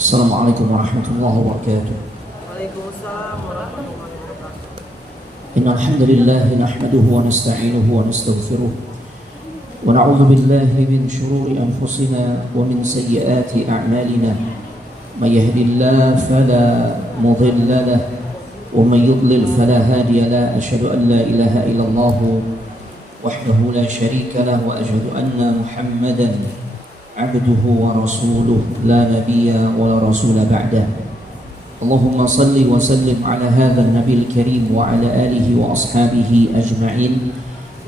Assalamualaikum warahmatullahi wabarakatuh. Waalaikumsalam warahmatullahi wabarakatuh. Innal hamdalillah nahmaduhu wa nasta'inuhu wa nastaghfiruh wa na'udzu billahi min shururi anfusina wa min sayyiati a'malina. May yahdihillahu fala mudilla lahu wa may yudlil fala hadiya lahu. Asyhadu an la ilaha illallah wahdahu la syarika lahu wa asyhadu anna Muhammadan abduhu wa rasuluh la nabiyya wa la rasula ba'dah. Allahumma salli wa sallim ala hadha an-nabiy al-karim wa ala alihi wa ashabihi ajma'in.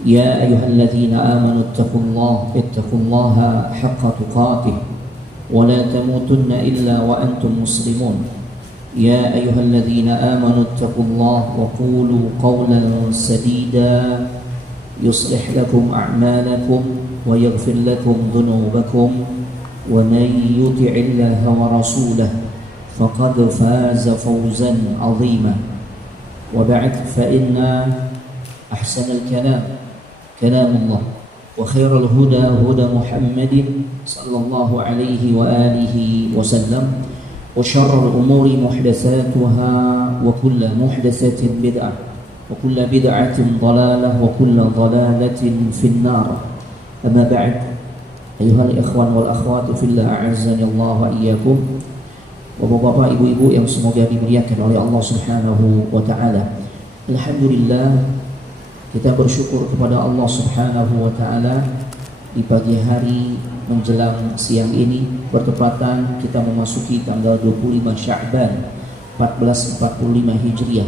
Ya ayyuhalladzina amanu ittaqullaha haqqa tuqatih wa la tamutunna illa wa antum muslimun. Ya ayyuhalladzina amanu ittaqullaha wa qulu qawlan sadida yuslih lakum a'malakum wa yaghfir lakum dhunubakum wa man yuti'illaha wa rasulahu faqad faza fawzan 'azima. Wa ba'd, fa inna ahsanal kalam kalamullah wa khairal huda huda Muhammadin sallallahu alaihi wa alihi wa sallam wa syarrul umuri muhdatsatuha wa kullu muhdatsatin bid'ah wa kullu bid'atin dhalalah wa kullu dhalalatin fin-nar. Amma ba'd, ayuhal ikhwan wal akhwati fillah, a'azzani Allah wa iyyakum. Bapak-bapak, ibu-ibu yang semoga dimuliakan oleh Allah Subhanahu wa taala. Alhamdulillah, kita bersyukur kepada Allah Subhanahu wa taala di pagi hari menjelang siang ini bertepatan kita memasuki tanggal 25 Sya'ban 1445 Hijriah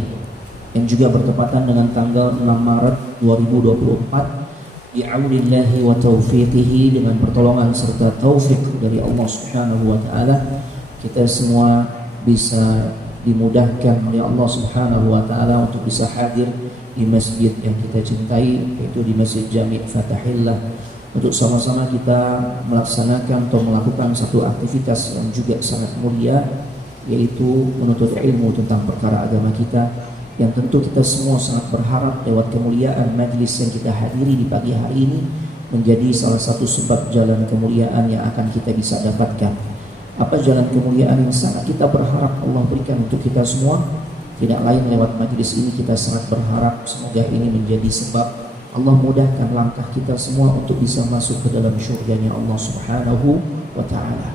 yang juga bertepatan dengan tanggal 6 Maret 2024. Bi'aunillahi wa taufiqihi, dengan pertolongan serta taufik dari Allah Subhanahu wa taala, kita semua bisa dimudahkan oleh Allah Subhanahu wa taala untuk bisa hadir di masjid yang kita cintai, yaitu di Masjid Jami' Fatahillah, untuk sama-sama kita melaksanakan atau melakukan satu aktivitas yang juga sangat mulia, yaitu menuntut ilmu tentang perkara agama kita, yang tentu kita semua sangat berharap lewat kemuliaan majlis yang kita hadiri di pagi hari ini menjadi salah satu sebab jalan kemuliaan yang akan kita bisa dapatkan. Apa jalan kemuliaan yang sangat kita berharap Allah berikan untuk kita semua? Tidak lain lewat majlis ini kita sangat berharap semoga ini menjadi sebab Allah mudahkan langkah kita semua untuk bisa masuk ke dalam syurganya Allah Subhanahu wa ta'ala.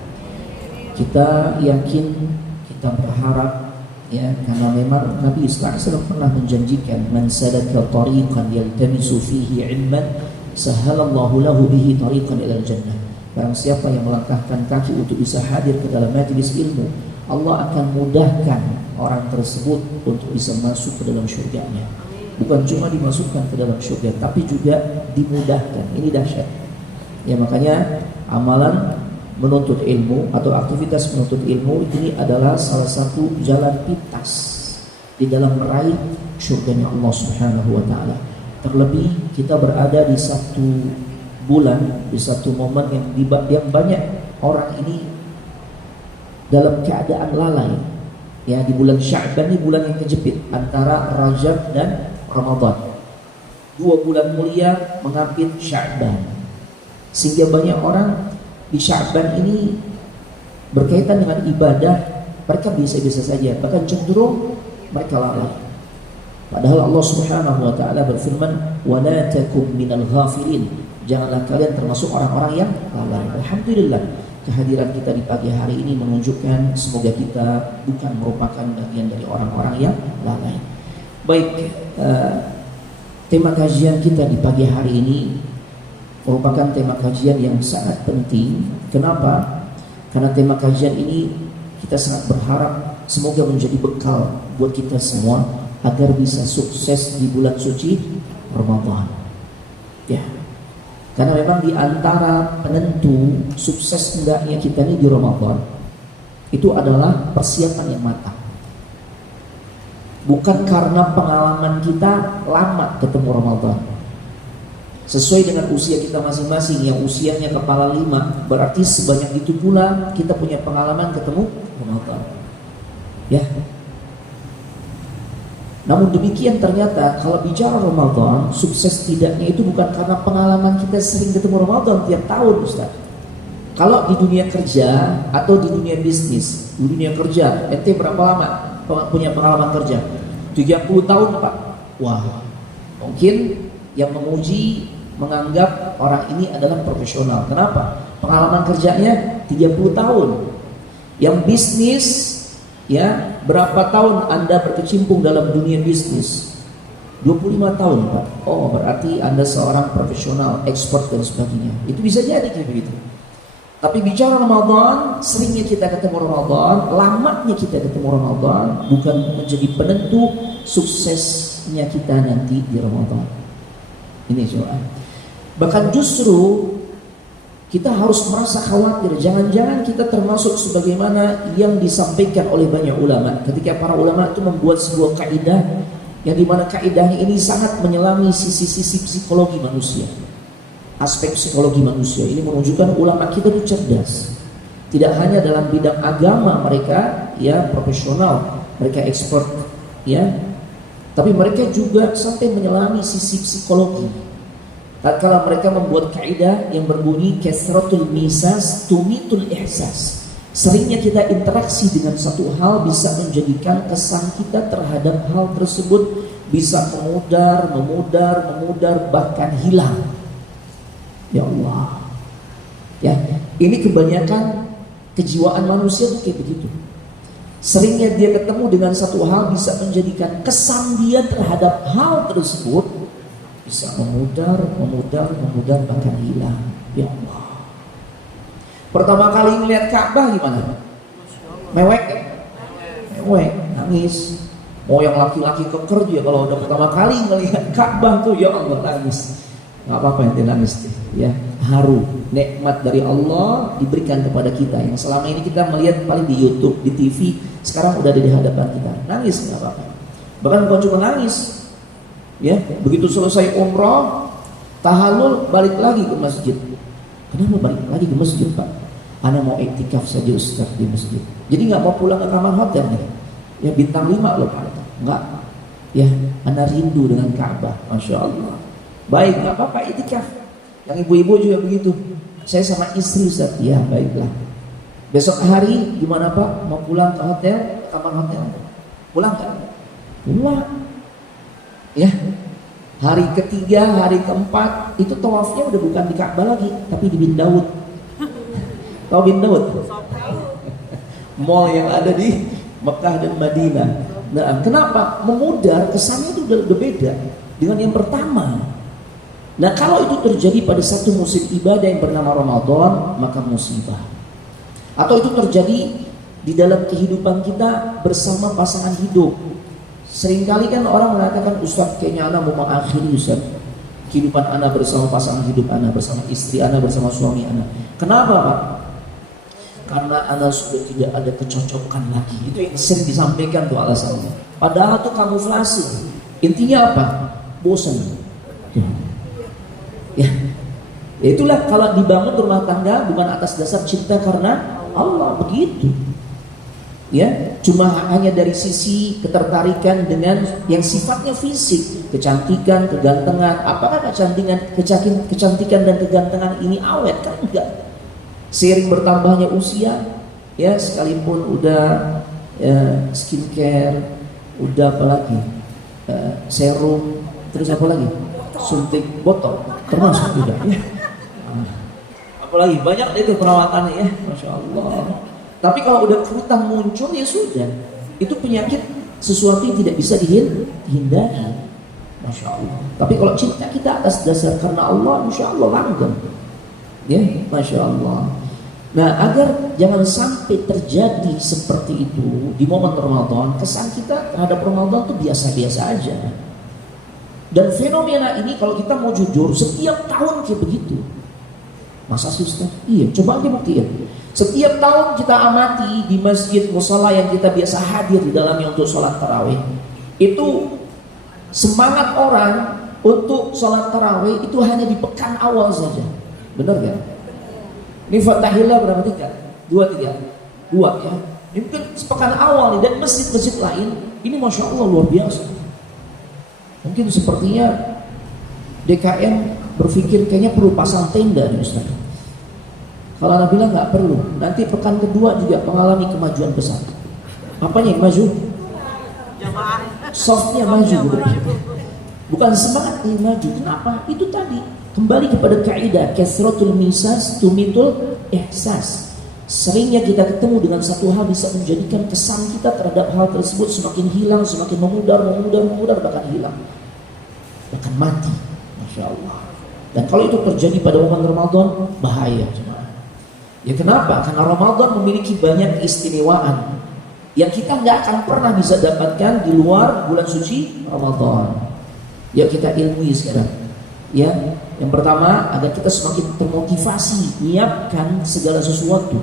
Kita yakin, kita berharap, ya, karena memang Nabi sallallahu alaihi wasallam pernah menjanjikan, man salaka tariqan yaltamisu fihi ilman sahhalallahu lahu bihi tariqan ilal jannah. Barang siapa yang melangkahkan kaki untuk bisa hadir ke dalam majlis ilmu, Allah akan mudahkan orang tersebut untuk bisa masuk ke dalam syurganya. Bukan cuma dimasukkan ke dalam syurga, tapi juga dimudahkan. Ini dahsyat. Ya, makanya amalan menuntut ilmu atau aktivitas menuntut ilmu ini adalah salah satu jalan pintas di dalam meraih syurganya Allah Subhanahu wa taala. Terlebih kita berada di satu bulan, di satu momen yang banyak orang ini dalam keadaan lalai. Ya, di bulan Sya'ban ini bulan yang kejepit antara Rajab dan Ramadan. 2 bulan mulia mengapit Sya'ban. Sehingga banyak orang di Sya'ban ini berkaitan dengan ibadah mereka biasa-biasa saja, bahkan cenderung mereka lalai. Padahal Allah Subhanahu wa taala berfirman, "Wa la takum minal ghafilin." Janganlah kalian termasuk orang-orang yang lalai. Alhamdulillah, kehadiran kita di pagi hari ini menunjukkan semoga kita bukan merupakan bagian dari orang-orang yang lalai. Baik, tema kajian kita di pagi hari ini merupakan tema kajian yang sangat penting. Kenapa? Karena tema kajian ini kita sangat berharap semoga menjadi bekal buat kita semua agar bisa sukses di bulan suci Ramadan. Ya. Karena memang di antara penentu sukses enggaknya kita ini di Ramadan itu adalah persiapan yang matang. Bukan karena pengalaman kita lama ketemu Ramadan. Sesuai dengan usia kita masing-masing, yang usianya kepala 5, berarti sebanyak itu pula kita punya pengalaman ketemu Ramadan. Ya. Namun demikian ternyata kalau bicara Ramadan, sukses tidaknya itu bukan karena pengalaman kita sering ketemu Ramadan tiap tahun, Ustaz. Kalau di dunia kerja atau di dunia bisnis, di dunia kerja, ente berapa lama punya pengalaman kerja? 30 tahun Pak. Wah, mungkin yang menguji menganggap orang ini adalah profesional. Kenapa? Pengalaman kerjanya 30 tahun. Yang bisnis, ya, berapa tahun Anda berkecimpung dalam dunia bisnis? 25 tahun Pak. Oh, berarti Anda seorang profesional, expert dan sebagainya. Itu bisa jadi kayak begitu. Tapi bicara Ramadan, seringnya kita ketemu Ramadan, lamanya kita ketemu Ramadan bukan menjadi penentu suksesnya kita nanti di Ramadan. Ini soal. Bahkan justru kita harus merasa khawatir, jangan-jangan kita termasuk sebagaimana yang disampaikan oleh banyak ulama. Ketika para ulama itu membuat sebuah kaidah, yang dimana kaidahnya ini sangat menyelami sisi-sisi psikologi manusia, aspek psikologi manusia. Ini menunjukkan ulama kita itu cerdas. Tidak hanya dalam bidang agama mereka ya profesional, mereka expert ya, tapi mereka juga sampai menyelami sisi psikologi. Tatkala mereka membuat kaidah yang berbunyi kasratul misas tumitul ihsas. Seringnya kita interaksi dengan satu hal bisa menjadikan kesan kita terhadap hal tersebut bisa memudar, bahkan hilang. Ya Allah. Ya, ini kebanyakan kejiwaan manusia tuh kayak begitu. Seringnya dia ketemu dengan satu hal bisa menjadikan kesan dia terhadap hal tersebut bisa memudar, bahkan hilang. Ya Allah. Pertama kali melihat Ka'bah gimana? Mewek, nangis. Mau yang laki-laki keker dia kalau udah pertama kali melihat Ka'bah tuh ya Allah nangis. Nggak apa-apa ente nangis, ya haru. Nikmat dari Allah diberikan kepada kita yang selama ini kita melihat paling di YouTube, di TV, sekarang udah ada di hadapan kita. Nangis nggak apa-apa. Bahkan bukan cuma nangis. Ya, begitu selesai umrah, tahallul, balik lagi ke masjid. Kenapa balik lagi ke masjid Pak? Ana mau iktikaf saja Ustaz di masjid. Jadi nggak mau pulang ke kamar hotel nih. Ya bintang 5 loh Pak. Enggak. Ya, Ana rindu dengan Ka'bah. Masya Allah. Baik, nggak apa-apa iktikaf. Yang ibu-ibu juga begitu. Saya sama istri Ustaz. Ya baiklah. Besok hari gimana Pak? Mau pulang ke hotel, ke kamar hotel? Pulang kan? Pulang. Ya, hari ketiga, hari keempat itu tawafnya udah bukan di Ka'bah lagi, tapi di Bin Daud. Tahu Bin Daud? Mall yang ada di Mekah dan Madinah. Nah, kenapa? Memudar, kesannya itu udah beda dengan yang pertama. Nah, kalau itu terjadi pada satu musim ibadah yang bernama Ramadan, maka musibah. Atau itu terjadi di dalam kehidupan kita bersama pasangan hidup. Seringkali kan orang mengatakan, Ustaz kayaknya anak mau mengakhiri Ustaz kehidupan anak bersama pasangan hidup anak, bersama istri anak, bersama suami anak. Kenapa Pak? Karena anak sudah tidak ada kecocokan lagi. Itu yang sering disampaikan tuh alasannya. Padahal itu kamuflase. Intinya apa? Bosan. Ya, itulah kalau dibangun rumah tangga bukan atas dasar cinta karena Allah, begitu. Ya, cuma hanya dari sisi ketertarikan dengan yang sifatnya fisik, kecantikan, kegantengan. Apakah kecantikan dan kegantengan ini awet? Kan enggak. Seiring bertambahnya usia, ya sekalipun udah skincare, udah apalagi serum, terus apa lagi? Suntik botol, termasuk juga. Ya. Apalagi banyak itu perawatannya ya, Masya Allah. Tapi kalau udah kerutan muncul ya sudah, itu penyakit sesuatu yang tidak bisa dihindari. Masya Allah. Tapi kalau cinta kita atas dasar karena Allah, Masya Allah langgeng. Ya, Masya Allah. Nah, agar jangan sampai terjadi seperti itu di momen Ramadan, kesan kita terhadap Ramadan itu biasa-biasa aja. Dan fenomena ini kalau kita mau jujur, setiap tahun kayak begitu. Masa sih Ustaz? Iya, coba aja buktiin. Setiap tahun kita amati di masjid musala yang kita biasa hadir di dalamnya untuk sholat tarawih, itu semangat orang untuk sholat tarawih itu hanya di pekan awal saja. Benar gak? Ini Fatahillah berapa tingkat? 2 ya. Ini mungkin sepekan awal nih, dan masjid-masjid lain ini Masya Allah luar biasa. Mungkin sepertinya DKM berpikir kayaknya perlu pasang tenda nih Ustaz. Kalau Anda bilang nggak perlu, nanti pekan kedua juga mengalami kemajuan besar. Apanya yang maju? Jamaah. Softnya maju, bukan semangat yang maju. Kenapa? Itu tadi kembali kepada kaidah kasratul misas tumitul ihsas. Seringnya kita ketemu dengan satu hal bisa menjadikan kesan kita terhadap hal tersebut semakin hilang, semakin memudar, bahkan hilang, bahkan mati. Masya Allah. Dan kalau itu terjadi pada bulan Ramadan, bahaya. Ya kenapa? Karena Ramadan memiliki banyak keistimewaan yang kita nggak akan pernah bisa dapatkan di luar bulan suci Ramadan. Ya kita ilmui sekarang. Ya, yang pertama agar kita semakin termotivasi menyiapkan segala sesuatu,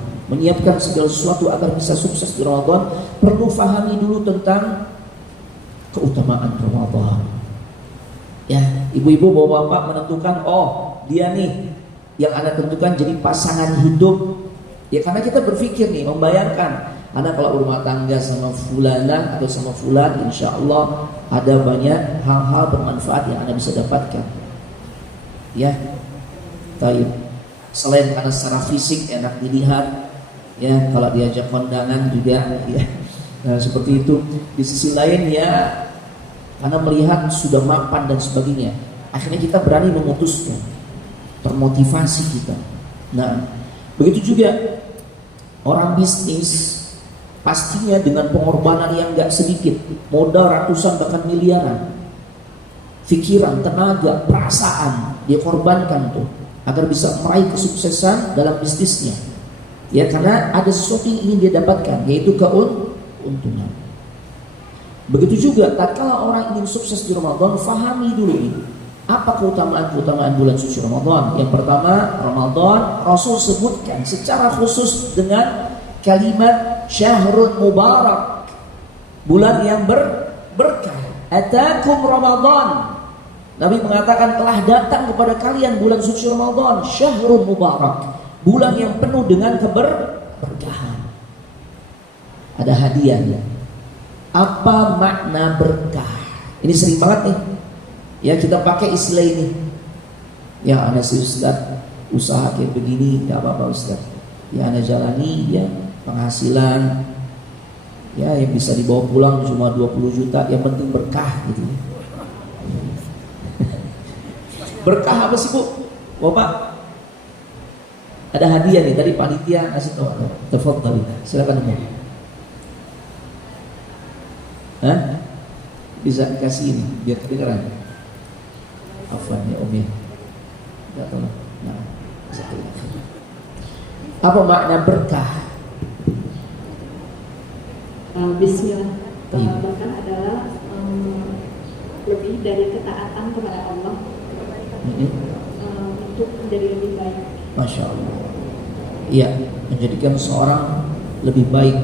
agar bisa sukses di Ramadan, perlu fahami dulu tentang keutamaan Ramadan. Ya, ibu-ibu bapak-bapak menentukan, oh dia nih yang Anda tentukan jadi pasangan hidup. Ya karena kita berpikir nih, membayangkan Anda kalau berumah tangga sama fulana atau sama fulan, insya Allah ada banyak hal-hal bermanfaat yang Anda bisa dapatkan. Ya, taib. Selain karena secara fisik enak dilihat, ya kalau diajak kondangan juga, ya nah, seperti itu. Di sisi lain ya, karena melihat sudah mapan dan sebagainya, akhirnya kita berani memutuskan, termotivasi kita. Nah, begitu juga orang bisnis, pastinya dengan pengorbanan yang gak sedikit, modal ratusan bahkan miliaran, pikiran, tenaga, perasaan dia korbankan tuh agar bisa meraih kesuksesan dalam bisnisnya. Ya karena ada sesuatu yang ingin dia dapatkan, yaitu keuntungan. Begitu juga tatkala orang ingin sukses di Ramadan, fahami dulu ini apa keutamaan bulan suci Ramadan. Yang pertama, Ramadan Rasul sebutkan secara khusus dengan kalimat syahrul mubarak, bulan yang berkah. Atakum Ramadan, Nabi mengatakan telah datang kepada kalian bulan suci Ramadan, syahrul mubarak, bulan yang penuh dengan keberkahan. Ada hadiahnya. Apa makna berkah? Ini sering banget nih, ya kita pakai istilah ini. Ya anak si Ustaz usaha kayak begini, nggak apa-apa Ustaz. Ya anak jalani ya penghasilan, ya yang bisa dibawa pulang cuma 20 juta, yang penting berkah gitu. Berkah apa sih Bu? Bapak ada hadiah nih, tadi panitia ngasih tahu. Tafadhali, silakan Bu. Hah? Bisa kasih ini biar kedengaran. Afwan ya Om ya. Enggak tahu. Nah, apa makna berkah? Bismillah. Berkah adalah lebih dari ketaatan kepada Allah untuk menjadi lebih baik. Masya Allah. Iya, menjadikan seorang lebih baik,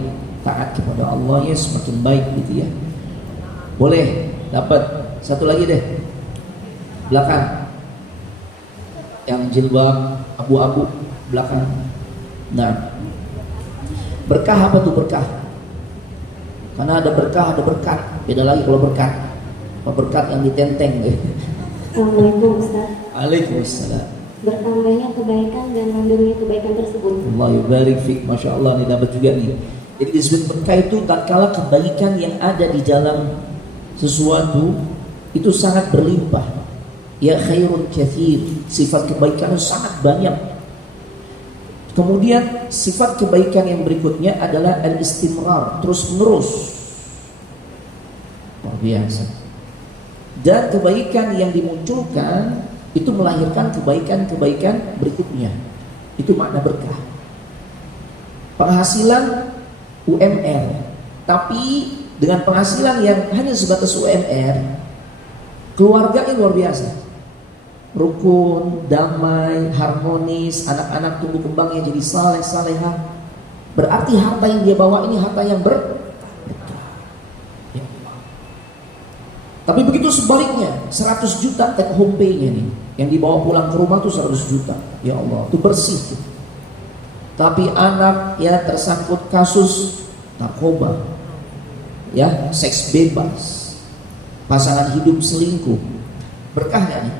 taat kepada Allah ya semakin baik gitu ya. Boleh dapat satu lagi deh, belakang yang jilbab abu-abu belakang. Nah, berkah apa tuh berkah? Karena ada berkah, ada berkat. Beda lagi kalau berkat. Apa berkat yang ditenteng? Assalamualaikum Ustaz. Waalaikumsalam. Bertambahnya kebaikan dan mandirinya kebaikan tersebut. Allah yubarik fik, masya Allah, ini dapat juga nih. Jadi disebut berkah itu tatkala kebaikan yang ada di dalam sesuatu itu sangat berlimpah. Ya khairun katsir, sifat kebaikan sangat banyak. Kemudian sifat kebaikan yang berikutnya adalah al-istimrar, terus menerus. Luar biasa. Dan kebaikan yang dimunculkan itu melahirkan kebaikan-kebaikan berikutnya. Itu makna berkah. Penghasilan UMR, tapi dengan penghasilan yang hanya sebatas UMR, keluarganya luar biasa, rukun, damai, harmonis, anak-anak tumbuh kembangnya jadi saleh salehah. Berarti harta yang dia bawa ini harta yang berkah. Tapi begitu sebaliknya, 100 juta take home pay-nya nih, yang dibawa pulang ke rumah tuh 100 juta. Ya Allah, itu bersih tuh. Tapi anak ya tersangkut kasus narkoba, ya seks bebas, pasangan hidup selingkuh, berkah gak nih?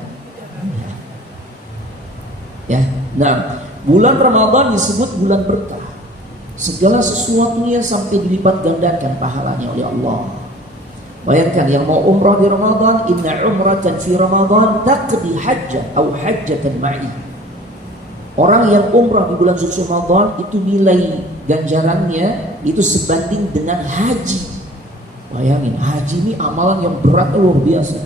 Ya, nah Bulan Ramadan disebut bulan berkah. Segala sesuatunya sampai dilipat gandakan pahalanya oleh Allah. Bayangkan yang mau umrah di Ramadan, inna umratan fi Ramadan taqdi hajjah atau hajjatan ma'i. Orang yang umrah di bulan suci Ramadan itu nilai ganjarannya itu sebanding dengan haji. Bayangin, haji ini amalan yang berat luar biasa.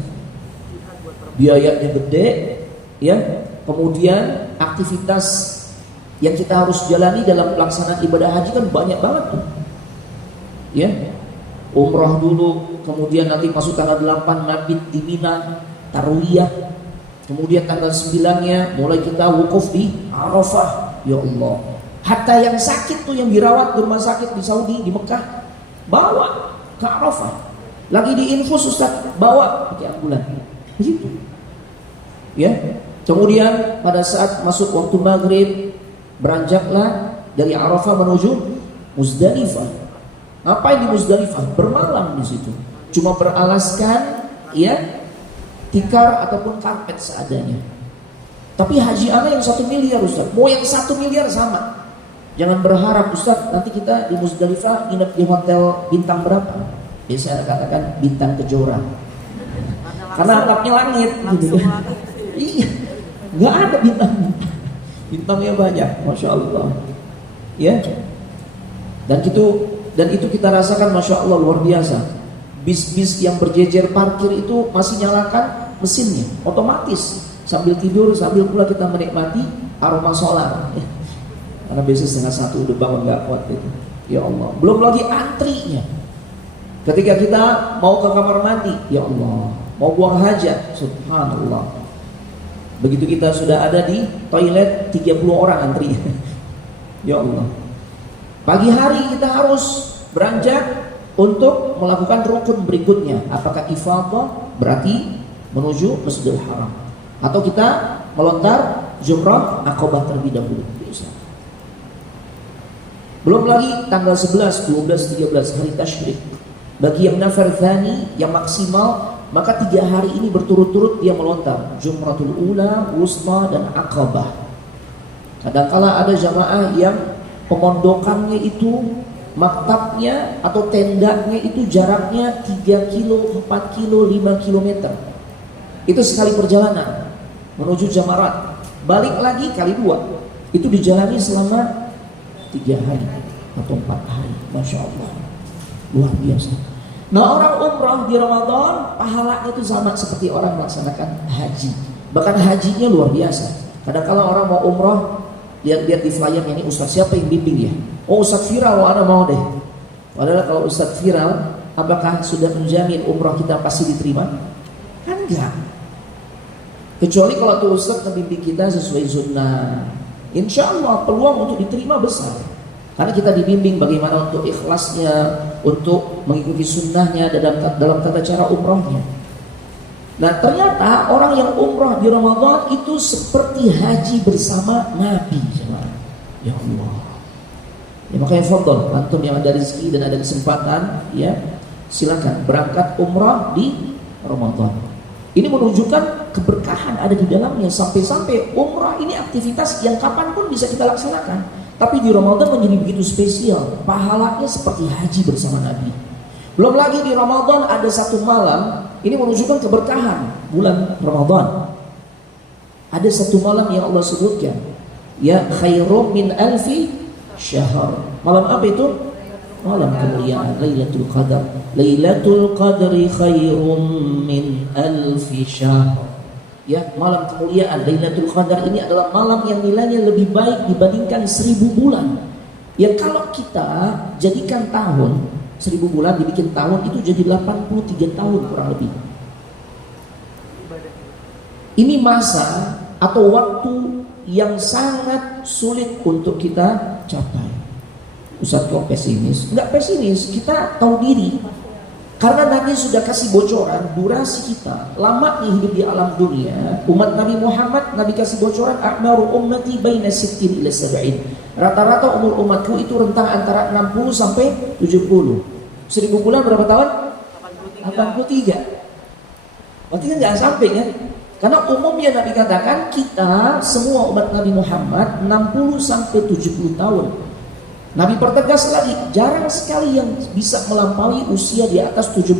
Biayanya gede, ya. Kemudian aktivitas yang kita harus jalani dalam pelaksanaan ibadah haji kan banyak banget tuh. Ya. Umrah dulu, kemudian nanti masuk tanggal 8 mabit di Mina, tarwiyah. Kemudian tanggal 9-nya mulai kita wukuf di Arafah. Ya Allah. Hatta yang sakit tuh yang dirawat di rumah sakit di Saudi, di Mekah, bawa ke Arafah. Lagi diinfus Ustaz, bawa pakai ambulan. Begitu. Ya. Kemudian pada saat masuk waktu maghrib, beranjaklah dari Arafah menuju Muzdalifah. Ngapain di Muzdalifah? Bermalam di situ. Cuma beralaskan ya tikar ataupun karpet seadanya. Tapi haji ana yang 1 miliar Ustaz. Mau yang 1 miliar sama. Jangan berharap Ustaz nanti kita di Muzdalifah nginep di hotel bintang berapa. Biasa katakan bintang Kejora. Karena atapnya langit gitu ya. Iya. Enggak ada bintang. Bintangnya banyak, Masya Allah. Ya. Dan itu kita rasakan Masya Allah luar biasa. Bis-bis yang berjejer parkir itu masih nyalakan mesinnya otomatis. Sambil tidur, sambil pula kita menikmati aroma solar ya. Karena biasanya 1:30 udah bangun gak kuat itu. Ya Allah. Belum lagi antrinya. Ketika kita mau ke kamar mandi, ya Allah, mau buang hajat, subhanallah. Begitu kita sudah ada di toilet, 30 orang antri. Ya Allah. Pagi hari kita harus beranjak untuk melakukan rukun berikutnya. Apakah ifadah berarti menuju Masjidil Haram, atau kita melontar Jumrah Aqabah terlebih dahulu. Bisa. Belum lagi tanggal 11, 12, 13 hari tasyrik. Bagi yang nafar tsani yang maksimal, maka 3 hari ini berturut-turut dia melontar Jumratul Ula, Wusta dan Aqabah. Kadang-kala ada jamaah yang pemondokannya itu, maktabnya atau tendanya itu jaraknya 3 kilo, 4 kilo, 5 kilometer. Itu sekali perjalanan menuju Jamarat. Balik lagi kali 2. Itu dijalani selama 3 hari atau 4 hari. Masya Allah. Luar biasa. Nah, orang umrah di Ramadan pahalanya itu sama seperti orang melaksanakan haji. Bahkan hajinya luar biasa. Kadang-kala orang mau umrah, lihat-lihat di flyernya, ini Ustaz siapa yang bimbing ya? Oh, Ustaz viral, ana mau deh. Padahal kalau Ustaz viral, apakah sudah menjamin umrah kita pasti diterima? Kan enggak. Kecuali kalau tuh Ustaz membimbing kita sesuai sunnah, insya Allah peluang untuk diterima besar. Karena kita dibimbing bagaimana untuk ikhlasnya, untuk mengikuti sunnahnya dalam tata cara umrahnya. Nah, ternyata orang yang umrah di Ramadan itu seperti haji bersama Nabi. Ya Allah. Ya, makanya fadhol, antum yang ada rezeki dan ada kesempatan, ya silakan berangkat umrah di Ramadan. Ini menunjukkan keberkahan ada di dalamnya. Sampai-sampai umrah ini aktivitas yang kapanpun bisa kita laksanakan. Tapi di Ramadan menjadi begitu spesial. Pahalanya seperti haji bersama Nabi. Belum lagi di Ramadan ada 1 malam. Ini menunjukkan keberkahan bulan Ramadan. Ada 1 malam yang Allah sebutkan, ya khairum min alfi syahr. Malam apa itu? Malam kemuliaan Lailatul Qadar. Lailatul Qadri khairum min alfi syahr. Ya, malam kemuliaan Lailatul Qadar ini adalah malam yang nilainya lebih baik dibandingkan 1000 bulan. Ya, kalau kita jadikan tahun, 1000 bulan dibikin tahun itu jadi 83 tahun kurang lebih. Ini masa atau waktu yang sangat sulit untuk kita capai. Ustaz kok pesimis? Enggak pesimis, kita tahu diri. Karena Nabi sudah kasih bocoran durasi kita, lamanya hidup di alam dunia. Umat Nabi Muhammad, Nabi kasih bocoran a'maru ummati baina 60 ila 70. Rata-rata umur umatku itu rentang antara 60 sampai 70. 1000 bulan berapa tahun? 83. Berarti kan nggak sampai kan? Karena umumnya Nabi katakan kita semua umat Nabi Muhammad 60 sampai 70 tahun. Nabi pertegas lagi, jarang sekali yang bisa melampaui usia di atas 70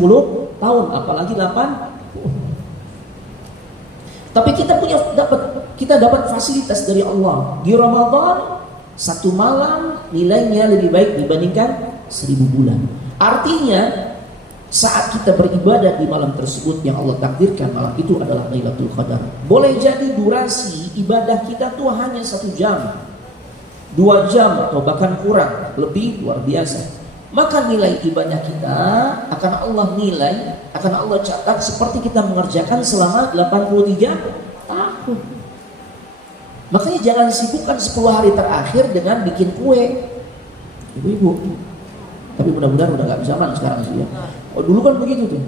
tahun, apalagi 80. Tapi kita dapat fasilitas dari Allah. Di Ramadan satu malam nilainya lebih baik dibandingkan 1000 bulan. Artinya saat kita beribadah di malam tersebut yang Allah takdirkan malam itu adalah Lailatul Qadar. Boleh jadi durasi ibadah kita tuh hanya 1 jam, 2 jam atau bahkan kurang, lebih luar biasa. Maka nilai ibadah kita akan Allah catat seperti kita mengerjakan selama 83 tahun. Makanya jangan sibukkan 10 hari terakhir dengan bikin kue, ibu-ibu. Tapi mudah-mudahan udah gak zaman sekarang sih ya. Oh, dulu kan begitu tuh.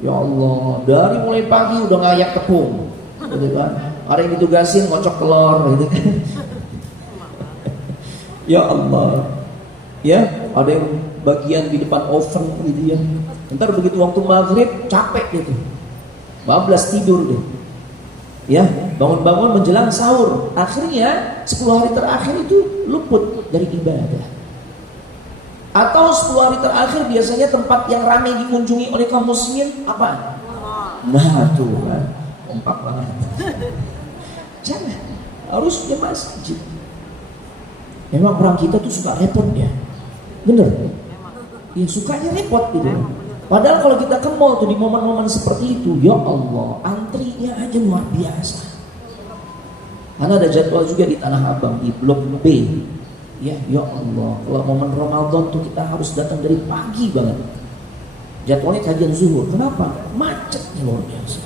Ya Allah, dari mulai pagi udah ngayak tepung, gitu kan. Ada yang ditugasin ngocok telur, gitu kan. Ya Allah, ya ada yang bagian di depan oven, gitu ya. Ntar begitu waktu maghrib capek gitu, bablas tidur deh. Ya, bangun-bangun menjelang sahur. Akhirnya 10 hari terakhir itu luput dari ibadah. Atau 10 hari terakhir biasanya tempat yang ramai dikunjungi oleh kaum muslimin apa? Nah tuh kan, kompak banget. Jangan, harus di masjid. Memang orang kita tuh suka repot ya, bener? Ya sukanya repot gitu. Padahal kalau kita ke mall tuh di momen-momen seperti itu, ya Allah, antrinya aja luar biasa. Karena ada jadwal juga di Tanah Abang di Blok B. Ya Allah, kalau momen Ramadan tuh kita harus datang dari pagi banget. Jadwalnya kajian zuhur. Kenapa? Macetnya luar biasa.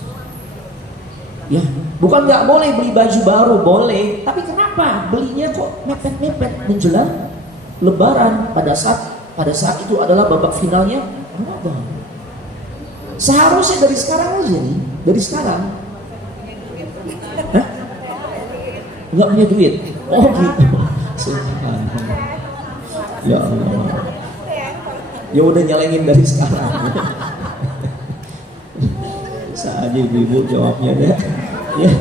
Ya, bukan nggak boleh beli baju baru, boleh. Tapi kenapa belinya kok mepet-mepet menjelang Lebaran? Pada saat itu adalah babak finalnya Ramadan. Seharusnya dari sekarang aja nih, dari sekarang. Hah? Nggak punya duit? Oh gitu. Ya Allah. Ya udah nyalengin dari sekarang. Saja ibu-ibu jawabnya deh. Ya.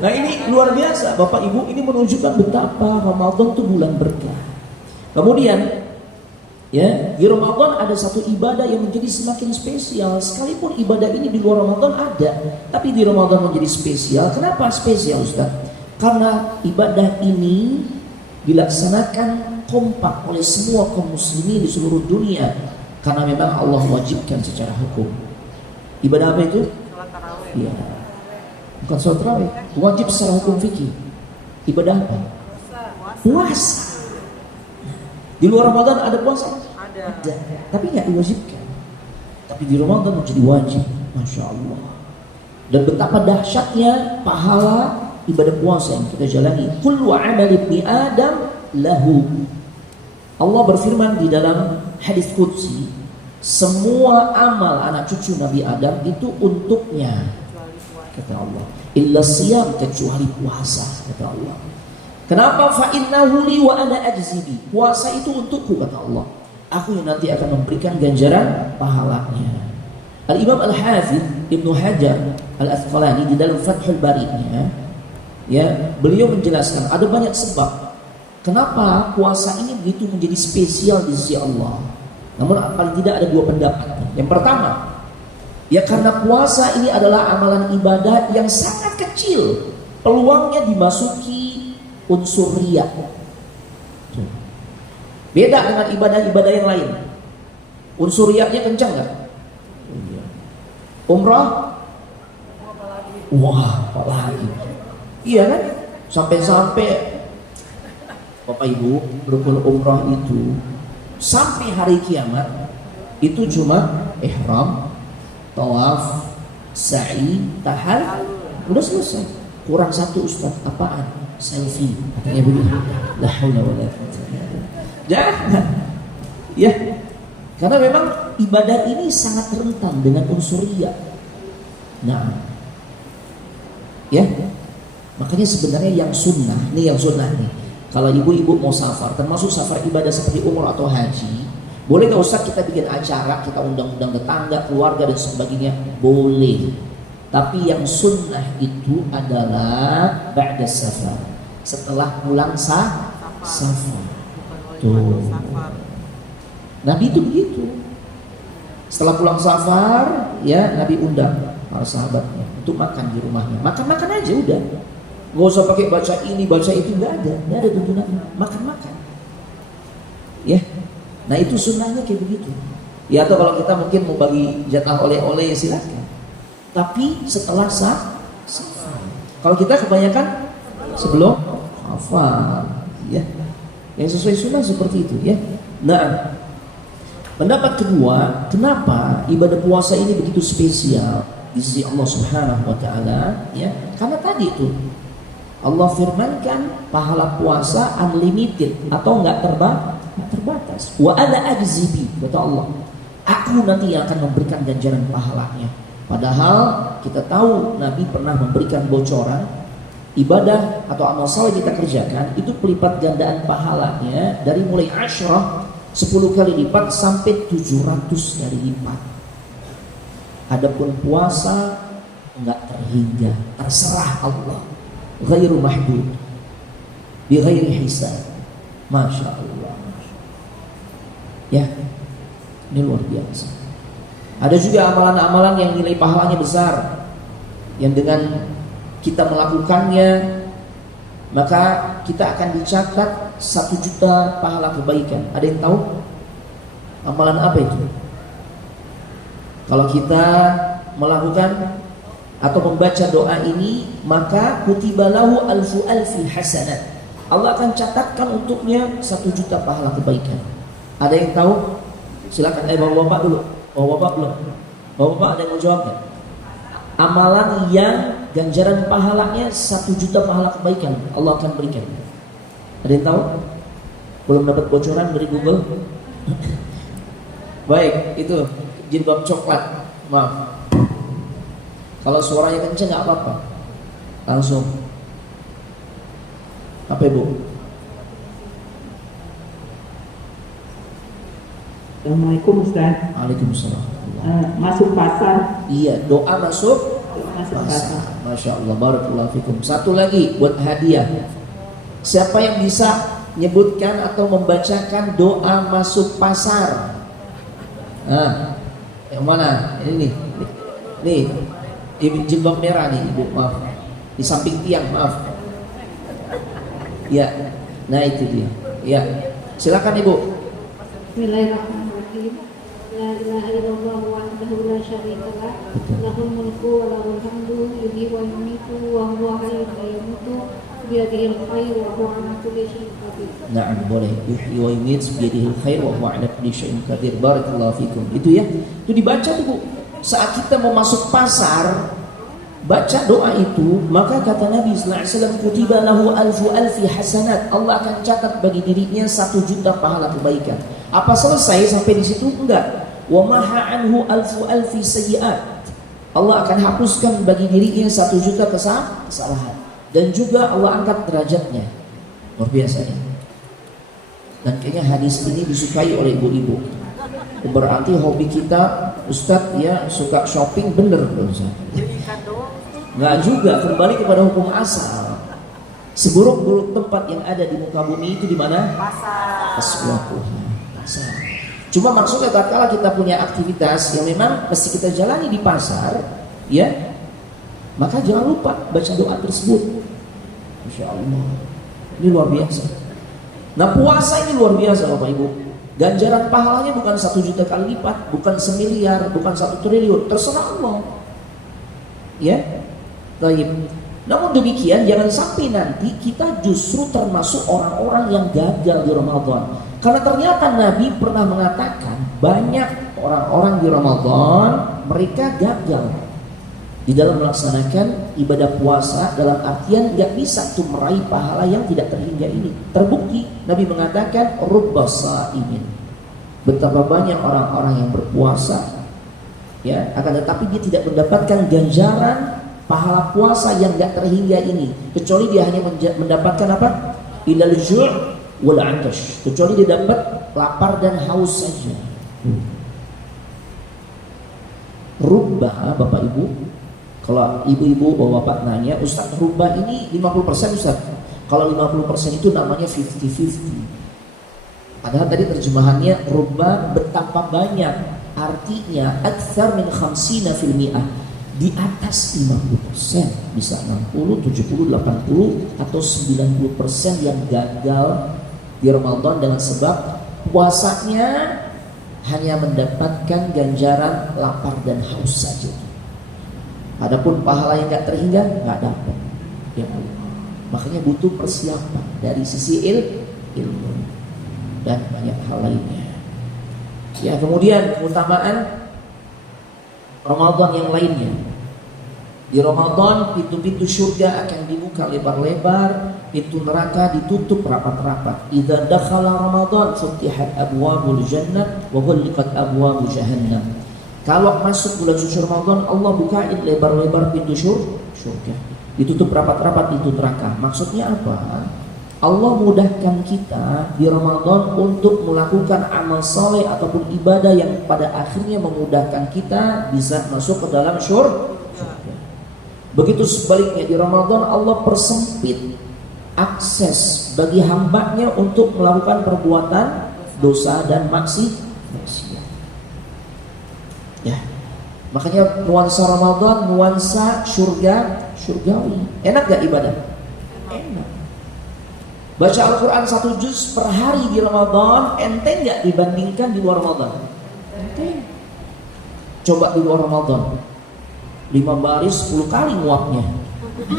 Nah ini luar biasa Bapak Ibu, ini menunjukkan betapa Ramadan itu bulan berkah. Kemudian ya, di Ramadan ada satu ibadah yang menjadi semakin spesial. Sekalipun ibadah ini di luar Ramadan ada, tapi di Ramadan menjadi spesial. Kenapa spesial Ustaz? Karena ibadah ini dilaksanakan kompak oleh semua kaum muslimin di seluruh dunia, karena memang Allah wajibkan secara hukum. Ibadah apa itu? Iya, bukan sholat tarawih, wajib secara hukum fikih. Ibadah apa? Puasa. Di luar Ramadan ada puasa? Ada. Tapi nggak diwajibkan. Tapi di Ramadan menjadi wajib, masya Allah. Dan betapa dahsyatnya pahala ibadah puasa yang kita jalani. Kullu amali ibni Adam lahu. Allah berfirman di dalam hadis qudsi, semua amal anak cucu Nabi Adam itu untuknya, kata Allah. Illa siyam, kecuali puasa, kata Allah. Kenapa? Fa innahu li wa ana ajzibi. Puasa itu untukku, kata Allah. Aku yang nanti akan memberikan ganjaran pahalanya. Al-Imam Al-Hafidh Ibnu Hajar Al-Asqalani di dalam Fathul Bari-nya, ya, beliau menjelaskan ada banyak sebab kenapa puasa ini begitu menjadi spesial di sisi Allah. Namun paling tidak ada 2 pendapat. Yang pertama, ya karena puasa ini adalah amalan ibadah yang sangat kecil peluangnya dimasuki unsur riya. Beda dengan ibadah-ibadah yang lain. Unsur riyanya kencang nggak? Umrah? Wah, apalagi? Iya kan? Sampai-sampai Bapak Ibu, rukun umrah itu sampai hari kiamat itu cuma ihram, tawaf, sa'i, tahal, udah selesai. Kurang satu Ustaz, apaan? Selfie, katanya begitu. La haula wala quwwata illa billah. Jangan. Ya. Karena memang ibadah ini sangat rentan dengan unsur riya. Nah. Ya. Makanya sebenarnya yang sunnah, nih yang sunnah nih. Kalau ibu-ibu mau safar, termasuk safar ibadah seperti umrah atau haji, boleh gak Ustaz kita bikin acara, kita undang-undang tetangga, keluarga dan sebagainya? Boleh. Tapi yang sunnah itu adalah ba'da safar, setelah pulang safar. Tuh. Nabi itu begitu. Setelah pulang safar, ya Nabi undang para sahabatnya untuk makan di rumahnya. Makan-makan aja udah. Gak usah pakai baca ini, baca itu, nggak ada tuntunannya. Makan-makan. Ya. Nah itu sunnahnya kayak begitu. Ya atau kalau kita mungkin mau bagi jatah oleh-oleh ya silakan. Tapi setelah safar. Kalau kita kebanyakan sebelum safar, ya. Yang sesuai sunnah seperti itu, ya. Nah, pendapat kedua, kenapa ibadah puasa ini begitu spesial di sisi Allah Subhanahu wa taala, ya? Karena tadi itu Allah firmankan pahala puasa unlimited atau enggak terbatas. Wa ana ajzibi, kata Allah. Aku nanti yang akan memberikan ganjaran pahalanya. Padahal kita tahu Nabi pernah memberikan bocoran ibadah atau amal saleh kita kerjakan itu pelipat gandaan pahalanya dari mulai 10 kali lipat sampai 700 kali lipat. Adapun puasa enggak terhingga, terserah Allah. Ghairu mahdud, bi ghairi hisab. Masya Allah. Ya, ini luar biasa. Ada juga amalan-amalan yang nilai pahalanya besar, yang dengan kita melakukannya maka kita akan dicatat 1 juta pahala kebaikan. Ada yang tahu amalan apa itu? Kalau kita melakukan atau membaca doa ini, maka kutibalahu alfi hasanat. Allah akan catatkan untuknya 1 juta pahala kebaikan. Ada yang tahu? Silakan. Bapak-bapak dulu. Bapak-bapak belum. Bapak-bapak ada yang mau jawab kan? Amalan yang ganjaran pahalanya 1 juta pahala kebaikan Allah akan berikan. Ada yang tahu? Belum dapat bocoran dari Google? Baik, itu jilbab coklat. Maaf. Kalau suaranya kenceng nggak apa-apa. Langsung. Apa Ibu? Assalamualaikum Ustaz. Waalaikumsalam. Masuk pasar. Iya, doa masuk pasar. Masya Allah, barakallahu fikum. Satu lagi buat hadiah. Siapa yang bisa menyebutkan atau membacakan doa masuk pasar? Nah, yang mana? Ini nih. Ibu jilbab merah nih, Ibu, maaf. Di samping tiang, maaf. Ya. Nah, itu dia. Ya. Silakan Ibu. Bismillahirrahmanirrahim. La ilaha illallah wahdahu la syarika lah. Lahul mulku wa lahul hamdu yuhyi wa yumiitu wa huwa hayyun la yamutu biyadihil khair wa huwa ala kulli syai'in qadir. Na'am, boleh. Yuhyi wa yumiitu biyadihil khair wa huwa ala kulli syai'in qadir. Barakallahu fikum. Itu ya. Itu dibaca tuh, Bu. Saat kita mau masuk pasar, baca doa itu, maka kata Nabi sallallahu alaihi wasallam, kutiba lahu alfi hasanat. Allah akan catat bagi dirinya 1 juta pahala kebaikan. Apa selesai sampai di situ? Enggak. Wa maha anhu alfi sayyi'at. Allah akan hapuskan bagi dirinya 1 juta kesalahan. Dan juga Allah angkat derajatnya. Luar biasa ya. Dan kayaknya hadis ini disukai oleh ibu-ibu. Berarti hobi kita, Ustadz, ya suka shopping, bener Ustaz. Nggak juga, kembali kepada hukum asal. Seburuk-buruk tempat yang ada di muka bumi itu di mana? Pasar. Pasar. Cuma maksudnya tatkala kita punya aktivitas yang memang mesti kita jalani di pasar, ya, maka jangan lupa baca doa tersebut. Masya Allah, ini luar biasa. Nah, puasa ini luar biasa Bapak Ibu. Ganjaran pahalanya bukan 1 juta kali lipat, bukan semiliar, bukan 1 triliun, terserah Allah. Ya, baik. Namun demikian jangan sampai nanti kita justru termasuk orang-orang yang gagal di Ramadan. Karena ternyata Nabi pernah mengatakan banyak orang-orang di Ramadan mereka gagal di dalam melaksanakan ibadah puasa, dalam artian nggak bisa tuh meraih pahala yang tidak terhingga ini. Terbukti Nabi mengatakan rubba shaimin, betapa banyak orang-orang yang berpuasa, ya, akan tetapi dia tidak mendapatkan ganjaran pahala puasa yang nggak terhingga ini, kecuali dia hanya mendapatkan apa? Ilal ju' wal 'atash, kecuali dia dapat lapar dan haus saja. Rubba, Bapak Ibu, Kalau ibu-ibu bapak-bapak nanya, Ustaz rubah ini 50% Ustaz. Kalau 50% itu namanya 50-50. Padahal tadi terjemahannya rubah betapa banyak. Artinya aktsar min 50 fil mi'ah. Di atas 50%, bisa 60, 70, 80 atau 90% yang gagal di Ramadan dengan sebab puasanya hanya mendapatkan ganjaran lapar dan haus saja. Adapun pahala yang gak terhingga gak dapat. Ya, makanya butuh persiapan dari sisi ilmu dan banyak hal lainnya. Ya, kemudian keutamaan Ramadan yang lainnya. Di Ramadan pintu-pintu surga akan dibuka lebar-lebar, pintu neraka ditutup rapat-rapat. Idza dakhala Ramadan futihat abwabul jannah wa ghulqat abwabu jahannam. Kalau masuk bulan suci Ramadan, Allah bukain lebar-lebar pintu surga. Ditutup rapat-rapat pintu neraka. Maksudnya apa? Allah mudahkan kita di Ramadan untuk melakukan amal saleh ataupun ibadah yang pada akhirnya memudahkan kita bisa masuk ke dalam surga. Begitu sebaliknya di Ramadan Allah persempit akses bagi hambanya untuk melakukan perbuatan dosa dan maksiat. Ya, makanya nuansa Ramadan, nuansa surgawi. Enak gak ibadah? Enak. Baca Al-Quran 1 juz per hari di Ramadan enteng gak dibandingkan di luar Ramadan? Enteng. Coba di luar Ramadan 5 baris 10 kali nguapnya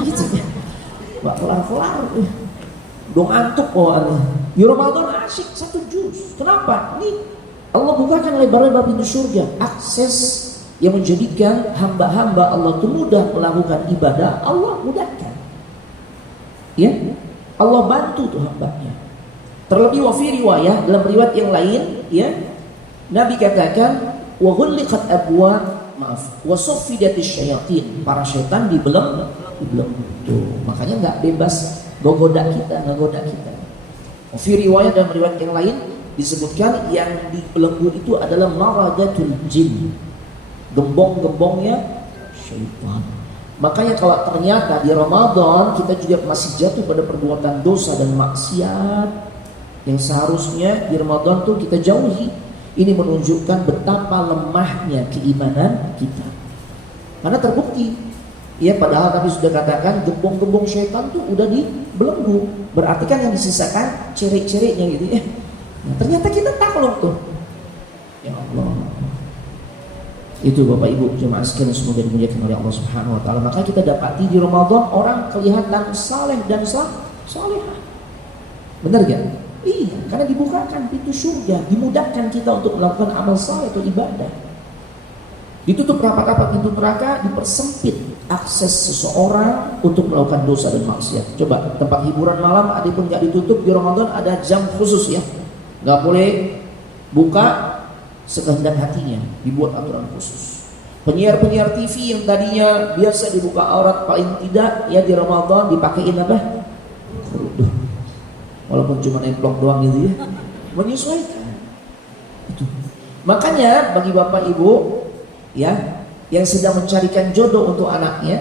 gitu ya. Gak kelar-kelar dong, antuk bawaannya. Di Ramadan asyik 1 juz. Kenapa? Ini Allah bukakan lebar-lebar pintu surga, akses yang menjadikan hamba-hamba Allah itu mudah melakukan ibadah. Allah mudahkan, ya, Allah bantu tuh hambanya. Terlebih wafi riwayah, dalam riwayat yang lain, ya, Nabi katakan wa ghulqat abwab, wa suffidatis syayatin, para setan dibelenggu. Tuh, makanya nggak bebas goda kita. Wafi riwayah dalam riwayat yang lain disebutkan yang dibelenggu itu adalah maradatul jin, gembong-gembongnya syaitan. Makanya kalau ternyata di Ramadan kita juga masih jatuh pada perbuatan dosa dan maksiat yang seharusnya di Ramadan tuh kita jauhi, ini menunjukkan betapa lemahnya keimanan kita. Karena terbukti, ya, padahal Nabi sudah katakan gembong-gembong syaitan tuh udah dibelenggu, berarti kan yang disisakan ciri-cirinya gitu ya. Nah, ternyata kita takluk tuh. Ya Allah. Itu Bapak Ibu jemaah sekalian semoga dimuliakan oleh Allah Subhanahu wa taala. Maka kita dapati di Ramadan orang kelihatan saleh dan salehah. Benar gak? Iya, karena dibukakan pintu surga, dimudahkan kita untuk melakukan amal saleh atau ibadah. Ditutup rapat-rapat pintu neraka, dipersempit akses seseorang untuk melakukan dosa dan maksiat. Coba tempat hiburan malam ada pun gak ditutup, di Ramadan ada jam khusus ya. Gak boleh buka sekehendak hatinya, dibuat aturan khusus. Penyiar-penyiar TV yang tadinya biasa dibuka aurat paling tidak ya di Ramadan dipakein apa? Kerudung. Walaupun cuma nemplok doang gitu ya. Menyesuaikan. Itu. Makanya bagi bapak ibu ya yang sedang mencarikan jodoh untuk anaknya,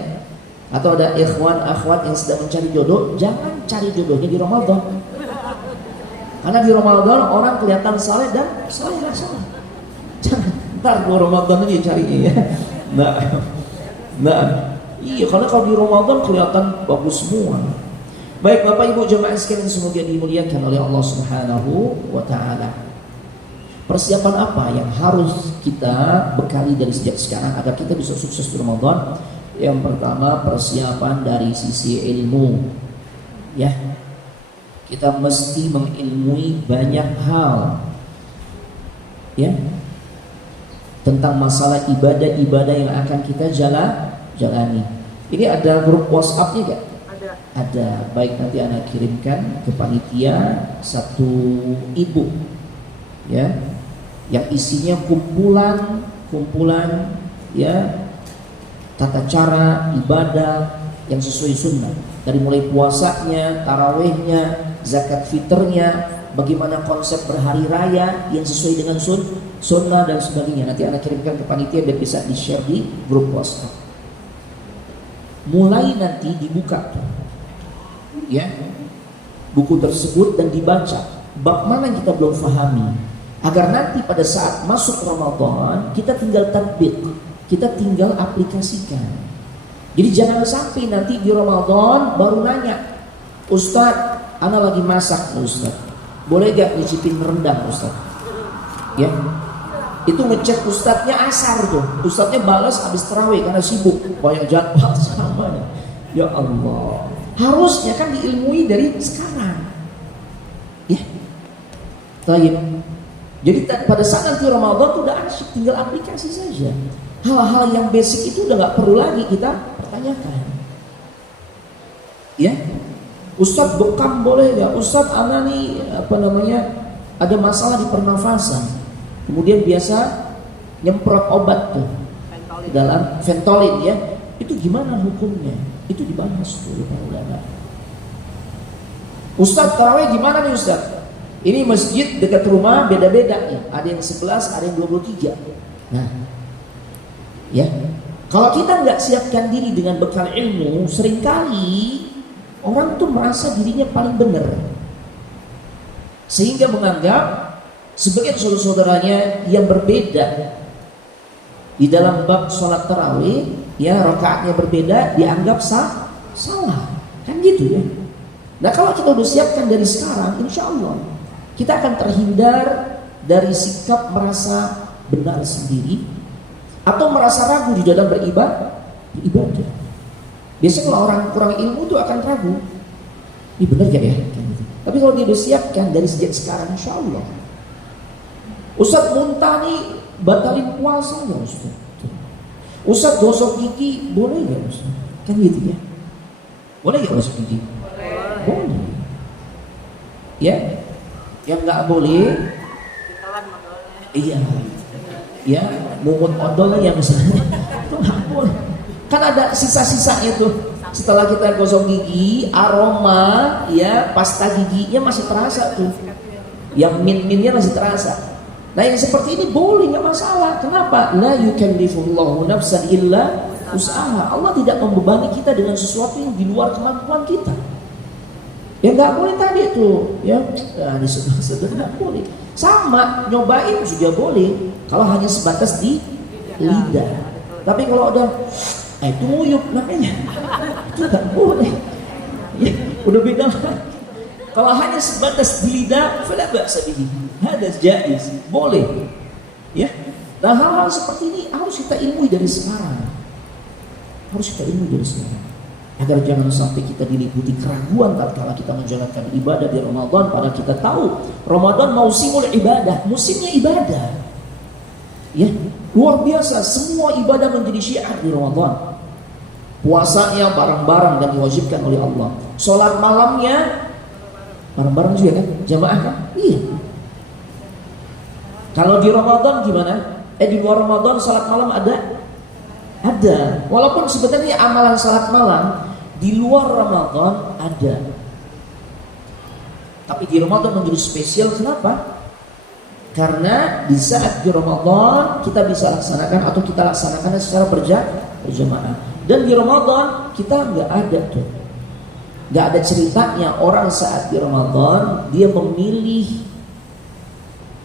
atau ada ikhwan akhwat yang sedang mencari jodoh, jangan cari jodohnya di Ramadan. Karena di Ramadan orang kelihatan saleh dan saleh. Jangan, ntar gua Ramadan aja carinya ya. Nah, iya, karena kalau di Ramadan kelihatan bagus semua. Baik Bapak Ibu jemaah sekalian semoga dimuliakan oleh Allah Subhanahu wa taala. Persiapan apa yang harus kita bekali dari sejak sekarang agar kita bisa sukses di Ramadan? Yang pertama, persiapan dari sisi ilmu. Ya. Kita mesti mengilmui banyak hal. Ya. Tentang masalah ibadah-ibadah yang akan kita jalani. Ini ada grup WhatsApp-nya enggak? Ada. Baik, nanti anak kirimkan ke panitia satu ibu. Ya. Yang isinya kumpulan ya tata cara ibadah yang sesuai sunnah, dari mulai puasanya, tarawehnya, zakat fitrnya, bagaimana konsep berhari raya yang sesuai dengan sunnah dan sebagainya. Nanti anak kirimkan ke panitia biar bisa di-share di grup WhatsApp. mulai nanti dibuka tuh, ya, buku tersebut dan dibaca bab mana yang kita belum pahami, agar nanti pada saat masuk Ramadan kita tinggal tatbik, kita tinggal aplikasikan. Jadi jangan sampai nanti di Ramadan baru nanya, Ustaz, ana lagi masak Ustaz, boleh gak nyicipin rendang Ustaz? Ya, itu ngecek ustadznya asar tuh, ustadznya balas habis tarawih karena sibuk banyak jadwal sama. Ya Allah, harusnya kan diilmui dari sekarang. Ya, baik. Jadi pada saat nanti Ramadan tuh udah asyik, tinggal aplikasi saja. Hal-hal yang basic itu udah nggak perlu lagi kita pertanyakan. Ya, Ustadz bekam boleh nggak? Ustadz ana nih ada masalah di pernafasan. Kemudian biasa nyemprot obat tuh dalam Ventolin, ya, itu gimana hukumnya? Itu dibahas tuh oleh para ulama. Ustadz tarawih gimana nih Ustadz? Ini masjid dekat rumah beda-beda ya, ada yang 11, ada yang 23. Nah, ya, kalau kita nggak siapkan diri dengan bekal ilmu, seringkali orang tuh merasa dirinya paling benar, sehingga menganggap sebagian saudara-saudaranya yang berbeda di dalam bab sholat tarawih, ya, rakaatnya berbeda, dianggap salah, kan gitu ya. Nah, kalau kita udah siapkan dari sekarang, insya Allah kita akan terhindar dari sikap merasa benar sendiri atau merasa ragu di dalam beribadah. Biasanya kalau orang kurang ilmu tuh akan ragu, ini benar gak ya? Tapi kalau dia udah siapkan dari sejak sekarang, insya Allah. Ustadz muntah nih batalin puasa ya Ustadz. Ustadz gosok gigi boleh gak Ustadz? Kan gitu ya. Boleh gak gosok gigi? Boleh. Ya, yang nggak boleh, iya, ya, mungut odol ya misalnya, itu nggak boleh. Kan ada sisa-sisanya tuh. Setelah kita gosok gigi, aroma, ya, pasta giginya masih terasa tuh. Yang min-minnya masih terasa. Nah, yang seperti ini boleh, nggak masalah. Kenapa? La yukallifullahu nafsan illa usaha. Allah tidak membebani kita dengan sesuatu yang di luar kemampuan kita. Ya nggak boleh tadi tuh, ya. Nah, di sebelah nggak boleh. Sama nyobain juga boleh, kalau hanya sebatas di lidah. Tapi kalau udah itu nguyup namanya, itu nggak boleh. Ya, udah beda lagi. Kalau hanya sebatas di lidah, fala ba'sa bihi. Hada jaiz, boleh. Ya. Nah, hal-hal seperti ini harus kita ilmui dari sekarang. Agar jangan sampai kita diliputi keraguan tatkala kita menjalankan ibadah di Ramadan, padahal kita tahu Ramadan mausimul ibadah, musimnya ibadah. Ya, luar biasa, semua ibadah menjadi syiar di Ramadan. Puasanya bareng-bareng dan diwajibkan oleh Allah. Salat malamnya bareng-bareng juga kan? Jamaah kan? Iya. Kalau di Ramadan gimana? Di luar Ramadan salat malam ada? Ada. Walaupun sebenarnya amalan salat malam di luar Ramadan ada. Tapi di Ramadan menjadi spesial, kenapa? Karena di saat di Ramadan kita bisa laksanakan atau kita laksanakan secara berjamaah. Dan di Ramadan kita nggak ada tuh. Nggak ada ceritanya orang saat di Ramadan dia memilih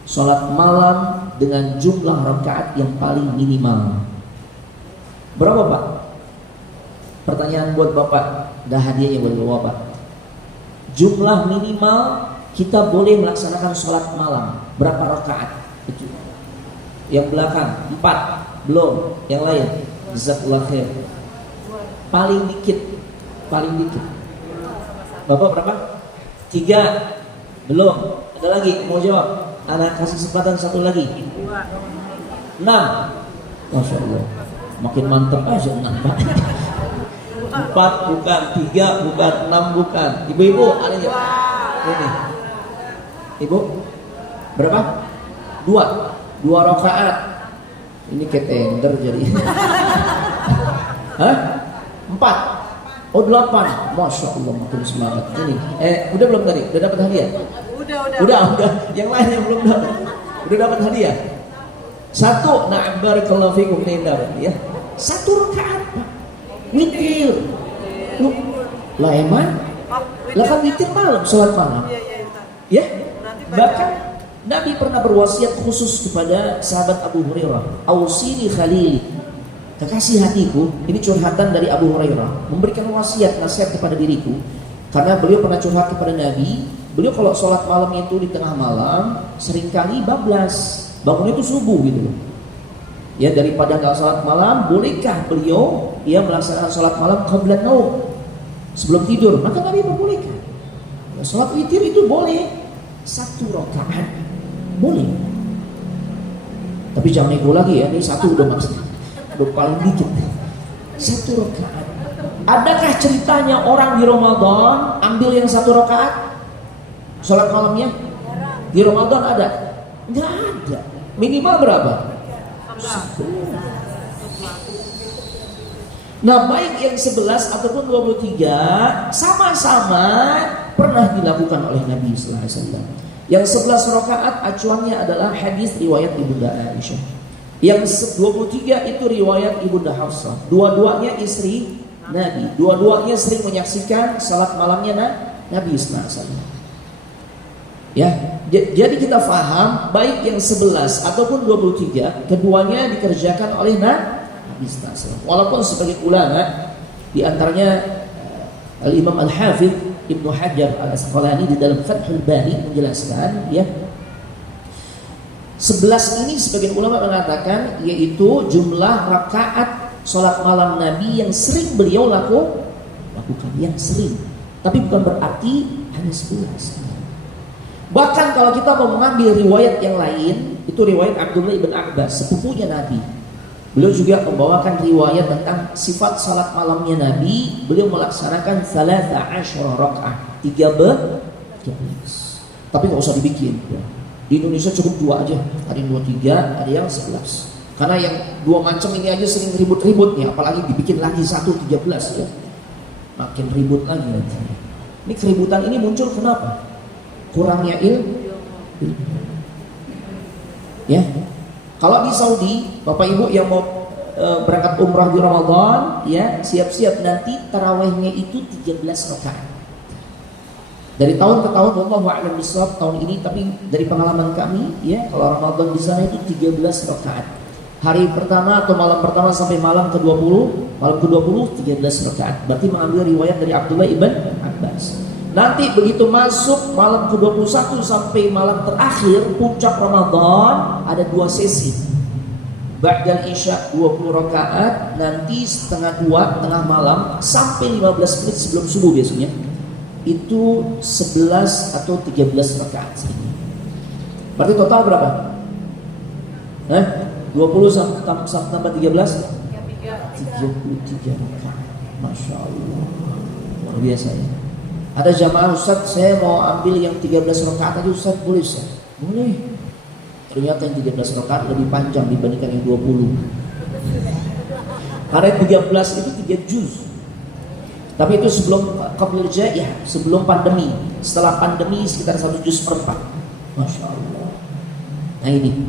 sholat malam dengan jumlah rakaat yang paling minimal. Berapa Pak? Pertanyaan buat Bapak, dah hadiahnya buat Bapak. Jumlah minimal kita boleh melaksanakan sholat malam berapa rakaat? Itu. Yang belakang 4, belum. Yang lain, jazakallahu khair. Paling dikit. Bapak berapa? 3, belum. Ada lagi mau jawab? Anak kasih kesempatan satu lagi. 6. Masya Allah, makin mantap aja 6 Pak. 4 bukan, 3 bukan, 6 bukan. Ibu-ibu ada ya? Ini. Ibu berapa? 2 rakaat. Ini ketender jadi. Hah? 4. Oh 8. Masya Allah, makin semangat. Ini. Udah belum tadi? Udah dapat hadiah? Udah. Yang lain yang belum dapat. Udah dapat hadiah. 1. Na'am barakallahu fikum, ya. 1 rakaat. Witir. Loh, lah emang? Lah kan witir malam, sholat malam. Ya, bahkan Nabi pernah berwasiat khusus kepada sahabat Abu Hurairah, "Ausini khalili," kekasih hatiku. Ini curhatan dari Abu Hurairah, memberikan wasiat nasihat kepada diriku, karena beliau pernah curhat kepada Nabi. Beliau kalau sholat malam itu di tengah malam seringkali bablas, bangun itu subuh gitu. Ya, daripada nggak sholat malam, bolehkah beliau melaksanakan sholat malam qabla naum, sebelum tidur? Maka Nabi membolehkan. Sholat witir itu boleh 1 rakaat. Boleh, tapi jangan ego lagi ya. Ini 1 udah maksudnya, udah paling dikit. 1 rakaat. Adakah ceritanya orang di Ramadan ambil yang 1 rakaat sholat malamnya? Di Ramadan ada? Nggak ada. Minimal berapa? 10. Nah, baik yang 11 ataupun 23 sama-sama pernah dilakukan oleh Nabi sallallahu alaihi wasallam. Yang 11 rakaat acuannya adalah hadis riwayat Ibunda Aisyah. Yang 23 itu riwayat Ibunda Hafsah. Dua-duanya istri Nabi. Dua-duanya sering menyaksikan salat malamnya Nabi sallallahu alaihi wasallam. Ya, jadi kita faham baik yang 11 ataupun 23 keduanya dikerjakan oleh Nabi sallallahu alaihi wasallam. Walaupun sebagai ulama di antaranya Al-Imam Al-Hafidh Ibnu Hajar Al-Asqalani di dalam Fathul Bari menjelaskan, ya, 11 ini sebagian ulama mengatakan yaitu jumlah rakaat sholat malam Nabi yang sering beliau lakukan, yang sering. Tapi bukan berarti hanya 11. Bahkan kalau kita mau mengambil riwayat yang lain, itu riwayat Abdullah ibn Abbas, sepupunya Nabi. Beliau juga membawakan riwayat tentang sifat salat malamnya Nabi. Beliau melaksanakan 13 rakaat, 13. Tapi nggak usah dibikin. Di Indonesia cukup 2 aja. Ada yang 23, ada yang 11. Karena yang 2 macam ini aja sering ribut-ribut nih, apalagi dibikin lagi 13 ya. Makin ribut lagi nanti. Ini keributan ini muncul kenapa? Kurangnya ilmu. Ya. Kalau di Saudi, Bapak Ibu yang mau berangkat umrah di Ramadan, ya, siap-siap nanti tarawihnya itu 13 rakaat. Dari tahun ke tahun, wallahu a'lam bishawab, tahun ini, tapi dari pengalaman kami, ya, kalau Ramadan di sana itu 13 rakaat. Hari pertama atau malam pertama sampai malam ke-20, malam ke-20 13 rakaat. Berarti mengambil riwayat dari Abdullah ibn Abbas. Nanti begitu masuk malam ke-21 sampai malam terakhir puncak Ramadan, ada 2 sesi. Ba'dal Isya 20 rakaat, nanti setengah 2 tengah malam sampai 15 menit sebelum subuh biasanya. Itu 11 atau 13 rakaat. Berarti total berapa? 20 sampai tambah 13? 33 rakaat. Masya Allah, luar biasa ya. Ada jamaah, Ustaz, saya mau ambil yang 13 rakaat aja Ustaz, boleh Ustaz? Boleh. Ternyata yang 13 rakaat lebih panjang dibandingkan yang 20. Karena 13 itu 3 juz. Tapi itu sebelum qablil jaiyah, sebelum pandemi. Setelah pandemi sekitar 1 juz per 4. Masya Allah. Nah ini.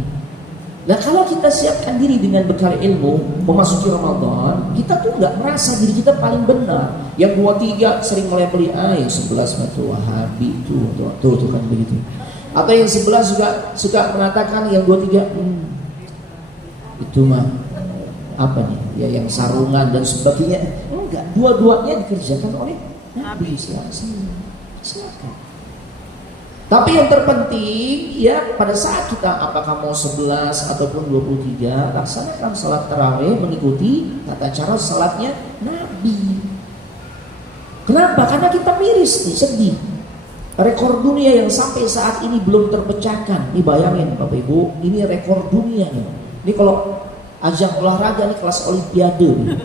Nah kalau kita siapkan diri dengan bekal ilmu memasuki Ramadan, kita tuh nggak merasa diri kita paling benar. Yang 2-3 sering mulai beli yang 11 batu Wahabi tuh kan begitu. Atau yang 11 juga suka mengatakan yang 2-3 itu mah apa nih? Ya yang sarungan dan sebagainya. Enggak, dua-duanya dikerjakan oleh Nabi SAW. Silakan. Tapi yang terpenting ya pada saat kita apakah mau 11 ataupun 23 laksanakan salat tarawih mengikuti tata cara salatnya Nabi. Kenapa? Karena kita miris nih, sedih. Rekor dunia yang sampai saat ini belum terpecahkan. Ini bayangin Bapak Ibu, ini rekor dunia nih. Ini kalau ajang olahraga nih kelas olimpiade nih.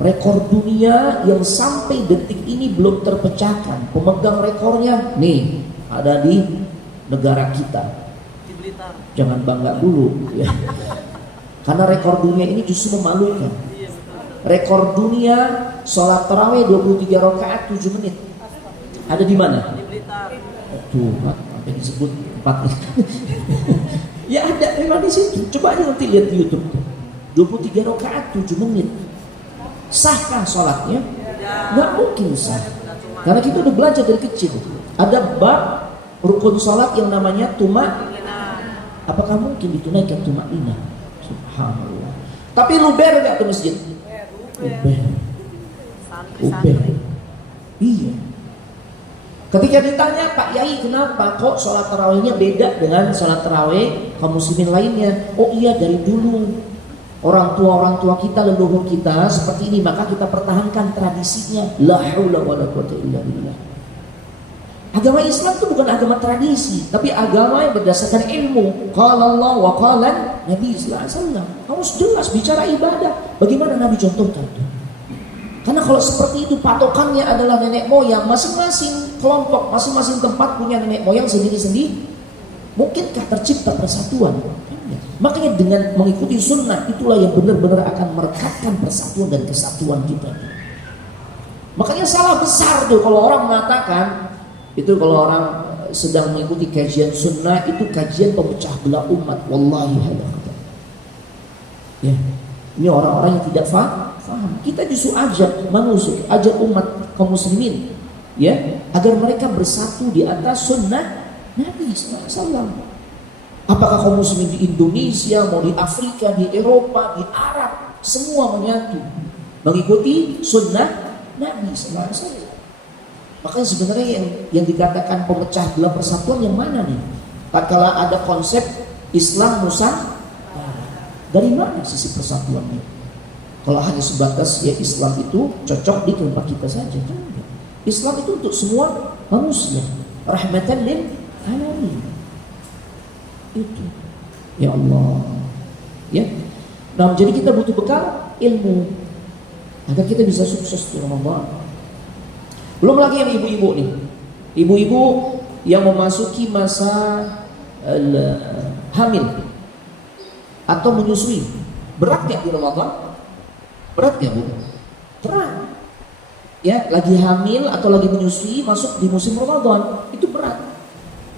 Rekor dunia yang sampai detik ini belum terpecahkan. Pemegang rekornya nih ada di negara kita. Jangan bangga dulu ya. Karena rekor dunia ini justru memalukan. Rekor dunia sholat tarawih 23 rakaat 7 menit. Ada di mana? Tuh, apa disebut tempatnya? Ya ada memang di situ. Coba aja nanti lihat di YouTube. 23 rakaat 7 menit. Sahkah sholatnya? Nggak mungkin sah. Karena kita udah belajar dari kecil. Ada bab rukun sholat yang namanya apakah mungkin ditunaikan tumakninah? Subhanallah. Tapi luber nggak ke masjid? Luber. Iya. Ketika ditanya, Pak Yai, kenapa kok sholat tarawihnya beda dengan sholat tarawih kaum muslimin lainnya? Oh iya, dari dulu orang tua kita, leluhur kita seperti ini, maka kita pertahankan tradisinya. La haula wala quwwata illa billah. Agama Islam itu bukan agama tradisi, tapi agama yang berdasarkan ilmu. Qala Allah wa qala Nabi sallallahu alaihi wasallam. Harus jelas bicara ibadah. Bagaimana Nabi contohkan itu? Karena kalau seperti itu patokannya adalah nenek moyang, masing-masing kelompok, masing-masing tempat punya nenek moyang sendiri-sendiri. Mungkinkah tercipta persatuan? Makanya dengan mengikuti sunnah itulah yang benar-benar akan merekatkan persatuan dan kesatuan kita. Makanya salah besar tuh kalau orang mengatakan itu, kalau orang sedang mengikuti kajian sunnah itu kajian pemecah belah umat. Wallahi hadza. Ya, ini orang-orang yang tidak faham. Kita justru ajak manusia, ajak umat kaum muslimin, ya, agar mereka bersatu di atas sunnah Nabi SAW. Apakah kaum muslimin di Indonesia, mau di Afrika, di Eropa, di Arab, semua menyatu mengikuti sunnah Nabi SAW. Makanya sebenarnya yang dikatakan pemecah belah persatuan yang mana nih? Tatkala ada konsep Islam Nusantara, dari mana sisi persatuannya? Kalau hanya sebatas ya Islam itu cocok di tempat kita saja, kan? Islam itu untuk semua manusia, rahmatan lil alamin. Itu, ya Allah, ya. Nah, jadi kita butuh bekal ilmu agar kita bisa sukses di Ramadan. Belum lagi yang ibu-ibu nih, ibu-ibu yang memasuki masa hamil atau menyusui, berat nggak di Ramadan? Berat ya Bu? Berat. Ya, lagi hamil atau lagi menyusui masuk di musim Ramadan, itu berat.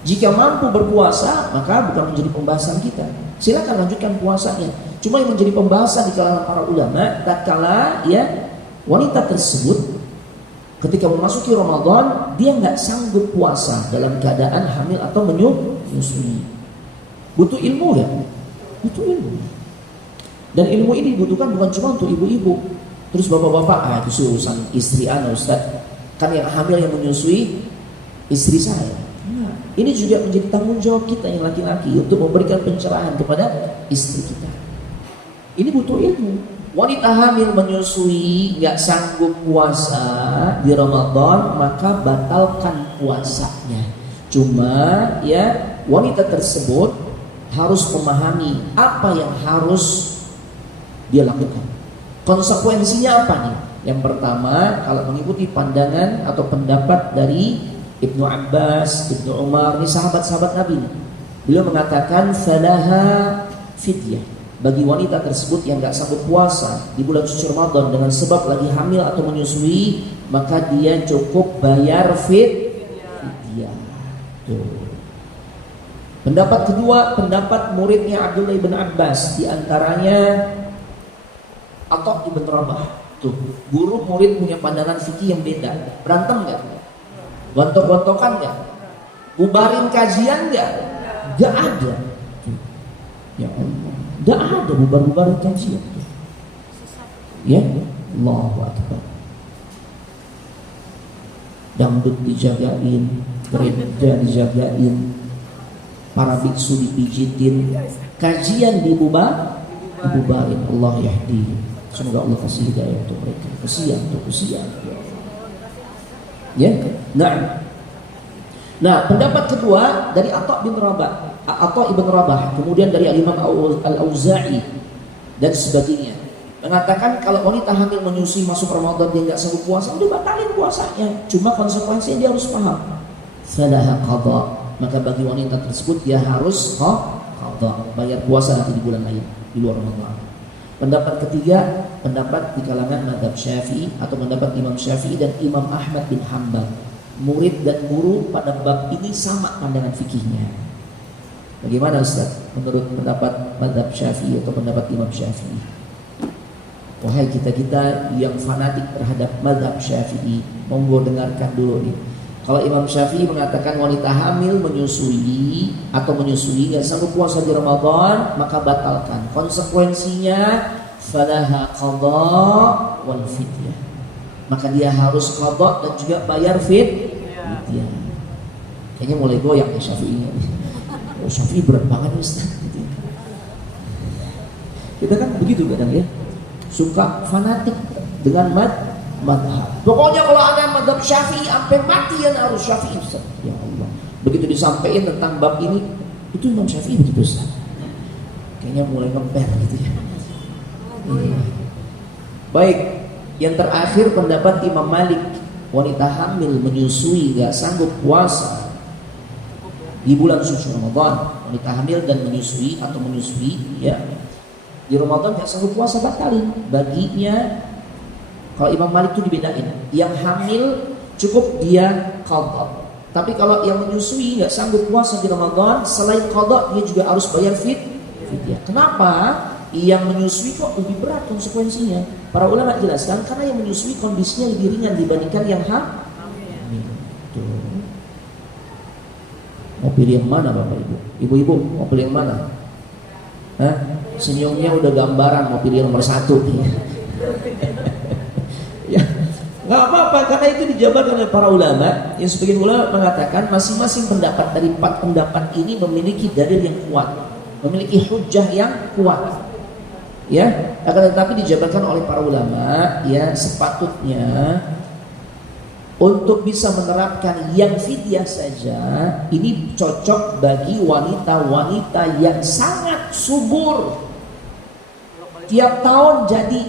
Jika mampu berpuasa, maka bukan menjadi pembahasan kita. Silakan lanjutkan puasanya. Cuma yang menjadi pembahasan di kalangan para ulama, tatkala ya wanita tersebut ketika memasuki Ramadan dia nggak sanggup puasa dalam keadaan hamil atau menyusui. Butuh ilmu ya? Butuh ilmu. Dan ilmu ini dibutuhkan bukan cuma untuk ibu-ibu. Terus bapak-bapak, itu urusan istri ana Ustaz. Kan yang hamil yang menyusui istri saya. Nah, ini juga menjadi tanggung jawab kita yang laki-laki untuk memberikan pencerahan kepada istri kita. Ini butuh ilmu. Wanita hamil menyusui nggak sanggup puasa di Ramadan, maka batalkan puasanya. Cuma ya wanita tersebut harus memahami apa yang harus dia lakukan. Konsekuensinya apa nih? Yang pertama, kalau mengikuti pandangan atau pendapat dari Ibnu Abbas, Ibnu Umar, ini sahabat-sahabat Nabi. Beliau mengatakan falaha fidyah. Bagi wanita tersebut yang nggak sanggup puasa di bulan suci Ramadan dengan sebab lagi hamil atau menyusui, maka dia cukup bayar fidyah. Tuh. Pendapat kedua, pendapat muridnya Abdullah bin Abbas, di antaranya Atha ibn Rabah. Tuh, guru murid punya pandangan fikih yang beda. Berantem nggak? Gontok-gontokan nggak? Bubarin kajian nggak? Nggak ada. Tuh. Ya Allah, nggak ada bubar-bubarin kajian. Tuh. Ya, Allahu Akbar. Dangdut dijagain, gereja dijagain, para biksu dipijitin, kajian dibubarin. Allah yahdi. Semoga Allah kasih hidayah untuk mereka. Kesian. Ya, nah pendapat kedua dari Atha ibn Rabah, kemudian dari Imam Al-Auza'i dan sebagainya, mengatakan kalau wanita hamil menyusui masuk Ramadan dia nggak sanggup puasa, udah batalin puasanya. Cuma konsekuensinya dia harus paham. Falaha qadha, maka bagi wanita tersebut dia harus qadha, bayar puasa nanti di bulan lain di luar Ramadan. Pendapat ketiga, pendapat di kalangan mazhab Syafi'i atau pendapat Imam Syafi'i dan Imam Ahmad bin Hanbal. Murid dan guru pada bab ini sama pandangan fikihnya. Bagaimana Ustaz menurut pendapat mazhab Syafi'i atau pendapat Imam Syafi'i? Wahai kita-kita yang fanatik terhadap mazhab Syafi'i, monggo dengarkan dulu nih. Kalau Imam Syafi'i mengatakan wanita hamil menyusui atau menyusui nggak sanggup puasa di Ramadan, maka batalkan. Konsekuensinya falaha qadha wal fidyah. Maka dia harus qadha dan juga bayar fidyah. Kayaknya mulai goyang ya Syafi'i. Oh, Syafi'i berat banget Ustaz. Kita kan begitu kadang ya. Suka fanatik dengan madhab. Pokoknya kalau ada madhab Syafi'i sampai mati yang harus Syafi'i Ustaz. Ya Allah. Begitu disampaikan tentang bab ini, itu Imam Syafi'i begitu Ustaz. Kayaknya mulai ngemper gitu ya. Baik, yang terakhir pendapat Imam Malik, wanita hamil menyusui gak sanggup puasa di bulan suci Ramadan, wanita hamil dan menyusui atau menyusui ya di Ramadan gak sanggup puasa batalin. Baginya kalau Imam Malik itu dibedain, yang hamil cukup dia qadha. Tapi kalau yang menyusui gak sanggup puasa di Ramadan, selain qadha dia juga harus bayar fidyah. Kenapa? Yang menyusui kok lebih berat konsekuensinya? Para ulama jelaskan karena yang menyusui kondisinya lebih ringan dibandingkan yang hamil. Mau pilih yang mana Bapak Ibu? Ibu-ibu mau pilih yang mana? Hah? Senyumnya udah gambaran mau pilih nomor 1 ya, nggak apa-apa karena itu dijabarkan oleh para ulama. Yang sebagian ulama mengatakan masing-masing pendapat dari 4 pendapat ini memiliki dalil yang kuat, memiliki hujjah yang kuat. Ya, akan tetapi dijabarkan oleh para ulama ya sepatutnya untuk bisa menerapkan yang fidyah saja ini cocok bagi wanita-wanita yang sangat subur. Tiap tahun jadi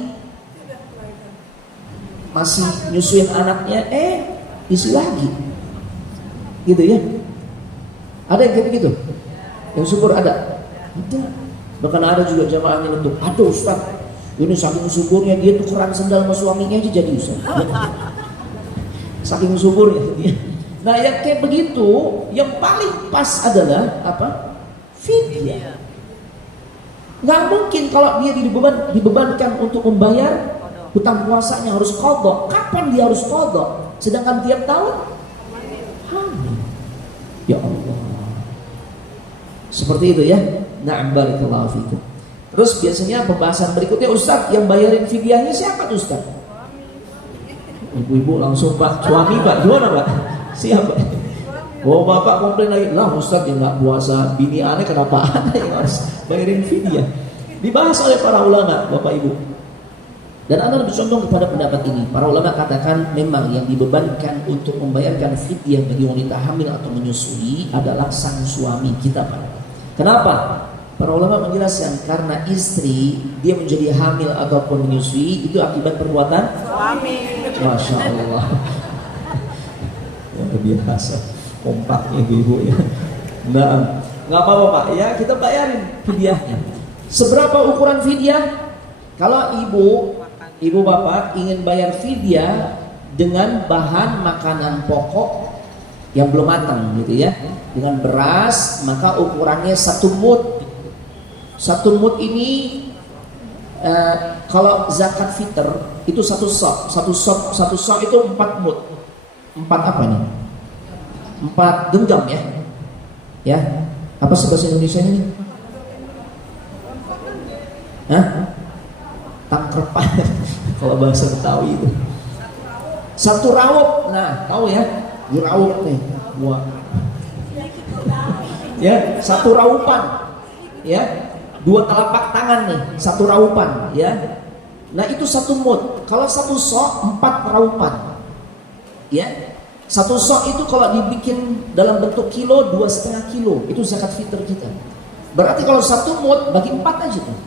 masih nyusuin anaknya, isi lagi, gitu ya. Ada yang kayak begitu, yang subur ada. Bahkan ada juga jamaah yang untuk, aduh Ustaz, ini saking suburnya dia tukeran sendal sama suaminya aja jadi Ustaz. Saking suburnya dia. Nah yang kayak begitu, yang paling pas adalah apa? Fidyah. Nggak mungkin kalau dia dibebankan untuk membayar hutang puasanya harus qadha. Kapan dia harus qadha? Sedangkan tiap tahun hamil. Ya Allah. Seperti itu ya. Na'am barakallahu fikum. Terus biasanya pembahasan berikutnya, Ustaz yang bayarin fidyahnya siapa tuh Ustaz? Ibu-ibu langsung Pak, suami Pak, gimana Pak? Siapa? Oh bapak komplain lagi, lah Ustaz yang nggak puasa, bini aneh kenapa ada yang harus bayarin fidyah? Dibahas oleh para ulama, Bapak Ibu. Dan Anda lebih condong kepada pendapat ini. Para ulama katakan memang yang dibebankan untuk membayarkan fidyah bagi wanita hamil atau menyusui adalah sang suami kita Pak. Kenapa? Para ulama menjelaskan karena istri dia menjadi hamil ataupun menyusui itu akibat perbuatan suami. Masya Allah. Luar biasa. Kompaknya ibu ya. Nah, nggak apa-apa Pak ya, kita bayarin fidyahnya. Seberapa ukuran fidyah? Kalau ibu bapak ingin bayar fidyah dengan bahan makanan pokok yang belum matang gitu ya, dengan beras, maka ukurannya 1 mud. 1 mud ini kalau zakat fitr itu 1 sok itu 4 mud. 4 apa nih? 4 genggam ya. Ya. Apa bahasa Indonesia ini? Hah? Tangkrepan. Kalau bahasa Betawi itu. 1 raup. Nah, tahu ya? Di raup nih. Wah. Ya, 1 raupan. Ya. 2 telapak tangan nih, 1 raupan ya. Nah, itu 1 mud. Kalau 1 sok 4 raupan. Ya. 1 sok itu kalau dibikin dalam bentuk kilo, 2,5 kilo, itu zakat fitr kita. Berarti kalau 1 mud bagi 4 aja tuh,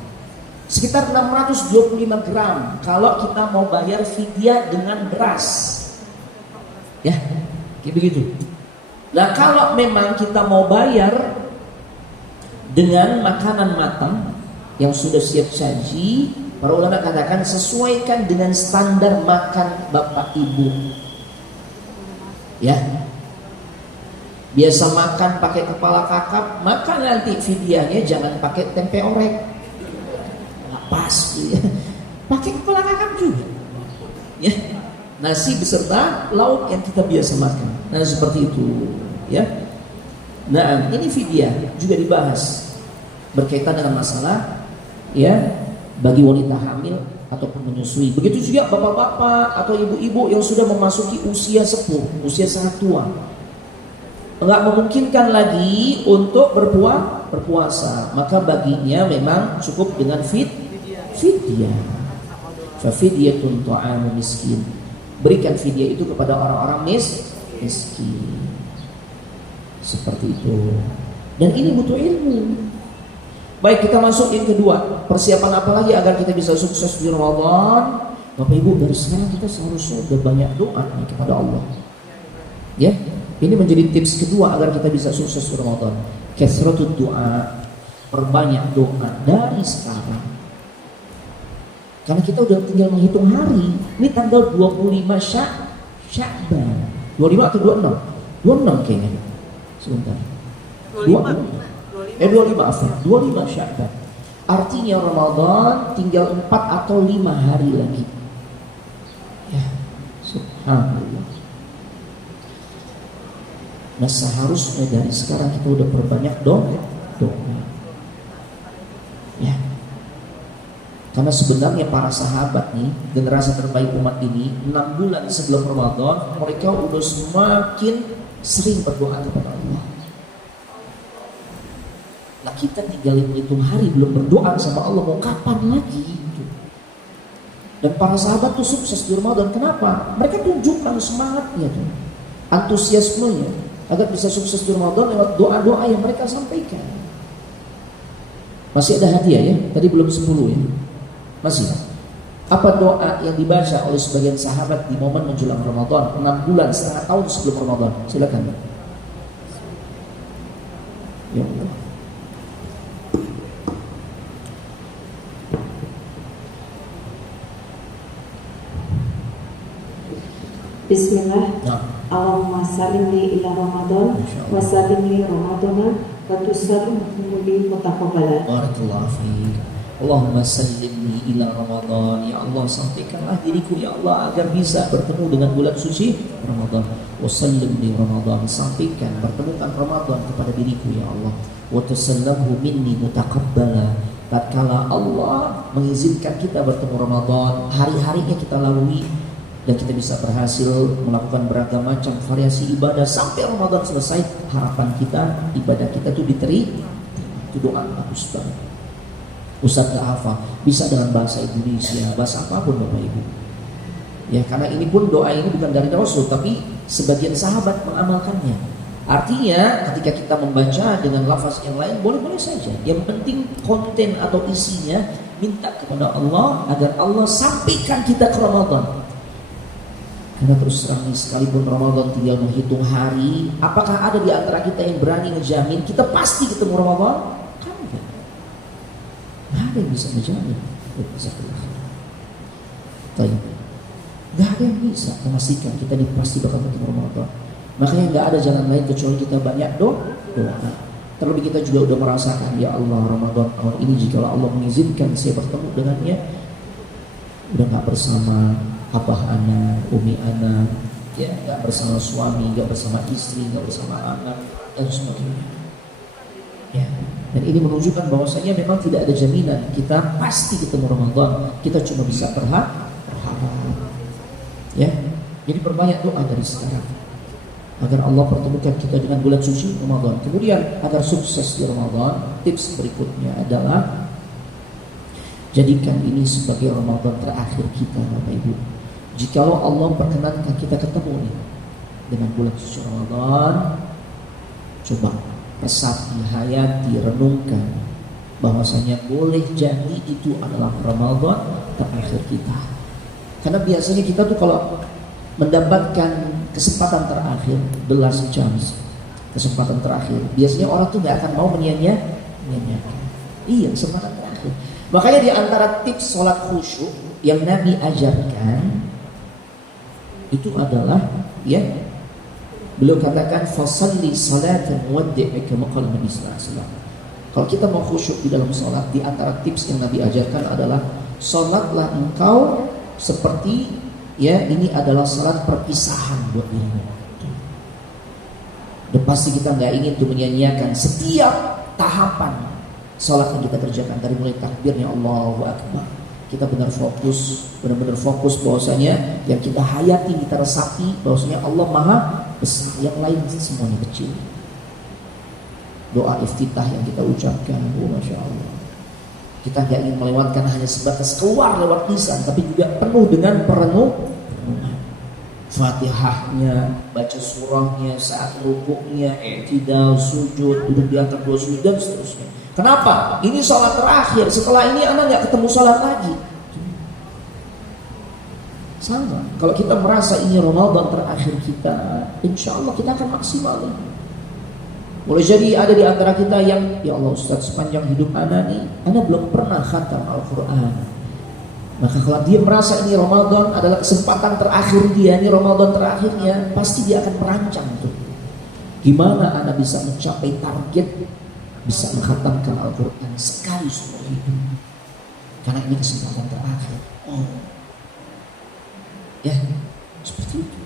sekitar 625 gram. Kalau kita mau bayar fidyah dengan beras, ya, kayak begitu. Nah kalau memang kita mau bayar dengan makanan matang yang sudah siap saji, para ulama katakan sesuaikan dengan standar makan bapak ibu. Ya, biasa makan pakai kepala kakap, maka nanti fidyahnya jangan pakai tempe orek, nggak pas ya. pakai kepala kakap juga. Ya, nasi beserta lauk yang kita biasa makan. Nah seperti itu, ya. Nah ini fidyah juga dibahas berkaitan dengan masalah, ya, bagi wanita hamil ataupun menyusui. Begitu juga bapak-bapak atau ibu-ibu yang sudah memasuki usia sepuh, usia sangat tua, enggak memungkinkan lagi untuk berpuasa, maka baginya memang cukup dengan fidyah. Fa fidyatun ta'amu miskin. Berikan fidyah itu kepada orang-orang miskin. Seperti itu. Dan ini butuh ilmu. Baik, kita masuk yang kedua. Persiapan apa lagi agar kita bisa sukses di Ramadan? Bapak Ibu, dari sekarang kita seharusnya sudah banyak doa kepada Allah. Ya, ini menjadi tips kedua agar kita bisa sukses di Ramadan. Kasratud doa, perbanyak doa dari sekarang. Karena kita udah tinggal menghitung hari. Ini tanggal 25 Sya'ban. 25 atau 26? 26 kayaknya. Sebentar. 25 Sya'ban. Artinya Ramadan tinggal 4 atau 5 hari lagi. Ya, subhanallah. Nah seharusnya dari sekarang kita udah perbanyak doa. Ya. Karena sebenarnya para sahabat nih, generasi terbaik umat ini, 6 bulan sebelum Ramadan mereka udah semakin sering berdoa kepada Allah. Nah kita tinggal menghitung hari belum berdoa sama Allah, mau kapan lagi? Dan para sahabat tuh sukses di Ramadan. Kenapa? Mereka tunjukkan semangatnya tuh, antusiasmenya agar bisa sukses di Ramadan lewat doa-doa yang mereka sampaikan. Masih ada hadiah ya? Tadi belum 10 ya? Masih. Apa doa yang dibaca oleh sebagian sahabat di momen menjelang Ramadan 6 bulan, setengah tahun sebelum Ramadan? Silakan. Ya Allah. Bismillah. Nah. Allahumma salim li ila Ramadan wa salim li Ramadana wa tusallim li mutaqabbalan. Barakallahu fiik. Allahumma sallimni ila Ramadan. Ya Allah, sampaikanlah diriku ya Allah agar bisa bertemu dengan bulan suci Ramadan. Wa sallimni Ramadan, sampaikan pertemukan Ramadan kepada diriku ya Allah. Wa tusallamhu minni mutaqabbala. Tatkala Allah mengizinkan kita bertemu Ramadan, hari-harinya kita lalui dan kita bisa berhasil melakukan beragam macam variasi ibadah sampai Ramadan selesai. Harapan kita ibadah kita itu diterima. Itu doa bagus banget. Ustaz gak hafal, bisa dengan bahasa Indonesia, bahasa apapun Bapak Ibu. Ya, karena ini pun doa ini bukan dari Rasul, tapi sebagian sahabat mengamalkannya. Artinya ketika kita membaca dengan lafaz yang lain boleh-boleh saja. Yang penting konten atau isinya minta kepada Allah agar Allah sampaikan kita ke Ramadan. Karena terus terang sekalipun Ramadan tinggal menghitung hari, apakah ada di antara kita yang berani ngejamin kita pasti ketemu Ramadan? Gak ada yang bisa menjamin. Gak ada yang bisa memastikan kita pasti bakal ketemu Ramadan. Makanya gak ada jalan lain kecuali kita banyak doa. Terlebih kita juga udah merasakan, ya Allah, Ramadan tahun ini jika Allah mengizinkan saya bertemu dengannya, udah gak bersama abah ana, umi ana, ya, gak bersama suami, gak bersama istri, gak bersama anak, dan sebagainya. Ya. Dan ini menunjukkan bahwasanya memang tidak ada jaminan kita pasti ketemu Ramadan. Kita cuma bisa berharap. Ya. Jadi perbanyak doa dari sekarang agar Allah pertemukan kita dengan bulan suci Ramadan. Kemudian agar sukses di Ramadan, tips berikutnya adalah jadikan ini sebagai Ramadan terakhir kita, Bapak Ibu. Jikalau Allah perkenankan kita ketemu nih dengan bulan suci Ramadan, coba resapi, hayati, renungkan bahwasanya boleh jadi itu adalah Ramadan terakhir kita. Karena biasanya kita tuh kalau mendapatkan kesempatan terakhir, the last chance, kesempatan terakhir, biasanya orang tuh gak akan mau menyia-nyiakan. Iya, kesempatan terakhir. Makanya di antara tips sholat khusyuk yang Nabi ajarkan itu adalah, ya, beliau katakan fasalli salatan muwaddi' kama qala Nabi sallallahu alaihi wasallam. Kalau kita mau khusyuk di dalam salat, di antara tips yang Nabi ajarkan adalah Salatlah engkau seperti ini adalah salat perpisahan buat dirimu. Dan pasti kita nggak ingin tuh menyanyiakan setiap tahapan salat yang kita kerjakan, dari mulai takbirnya Allahu Akbar. Kita benar-benar fokus bahwasanya yang kita hayati, kita resapi bahwasanya Allah Maha besar, yang lain semuanya kecil. Doa iftitah yang kita ucapkan, Masya Allah, kita nggak ingin melewatkan hanya sebatas keluar lewat lisan, tapi juga penuh dengan perenungan. Fatihahnya, baca surahnya, saat rukuknya, i'tidal, sujud, duduk di antara dua sujud dan seterusnya. Kenapa? Ini salat terakhir. Setelah ini anak nggak ketemu salat lagi. Sama. Kalau kita merasa ini Ramadan terakhir kita, insya Allah kita akan maksimal. Boleh jadi ada di antara kita yang, ya Allah Ustaz, sepanjang hidup anak nih, anak belum pernah khatam Al-Quran. Maka kalau dia merasa ini Ramadan adalah kesempatan terakhir dia, ini Ramadan terakhirnya, pasti dia akan merancang tuh, gimana anak bisa mencapai target, bisa menghatamkan Al-Quran sekali seumur hidup, karena ini kesempatan terakhir. Ya, seperti itu.